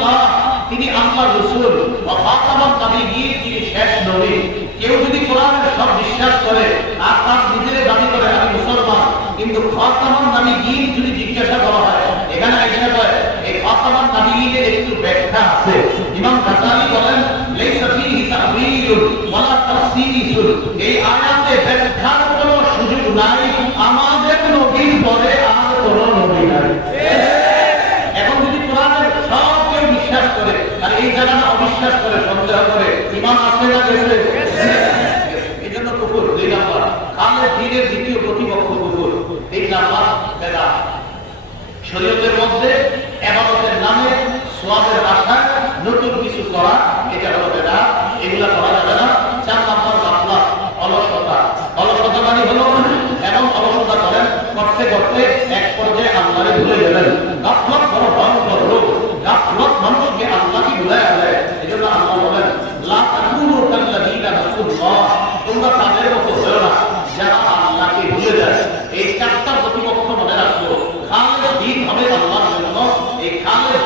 তিনি আল্লাহর রাসূল, ওয়া খাতামুন নবিয়্যিন তিনি শেষ নবী। কেউ যদি কোরআনের সব বিশ্বাস করে আর তার নিজের দাবি করে আমি মুসলমান, কিন্তু খাতামুন নবিয়্যিন যদি জিজ্ঞাসা করা হয় এখানে আয়েশা কয় এই খাতামুন নবিয়্যিনের একটু ব্যাখ্যা আছে। ইমাম গাযালি বলেন লাইসা ফীহি তা'বীলুন ওয়ালা তাফসীরুন, এই আয়াতে ব্যাখ্যার কোনো সুযোগ নাই। আমাদের নবীর পরে আর কোনো নবী নাই। এখন যদি কোরআনের সব কেউ বিশ্বাস করে আর এই জায়গাটা অবিশ্বাস করে সন্দেহ করে, ঈমান আসবে না গেছে? এই জন্য কুফর। দুই নাম্বার খালেদ দিনের দ্বিতীয় প্রতিপক্ষ কুফর। তিন নাম্বার বেদাত। শরীয়তের মধ্যে ইবাদতের নামে সওয়াবের আশায় নতুন কিছু করা, এটা হলো বেদাত, এগুলা করা যাবে না। চার নাম্বার গাফলাত, অলসতা। অলসতা মানে হলো এমন অলসতা করেন করতে করতে এক পর্যায়ে আল্লাহকে ভুলে গেলেন। গাফলাত বড় ভয়ঙ্কর রোগ। গাফলাত মানুষকে আল্লাহকে ভুলায় দেয়। এজন্য আল্লাহ বলেন লা তাকুনু কাল্লাযীনা নাসুল্লাহ, তোমরা তাদের মতো হয়ো না যারা আল্লাহকে ভুলে যায়। এই চারটা প্রতিপক্ষ মনে রাখবো। খালেদ দিন হবে আল্লাহর জন্য। এই খালেদ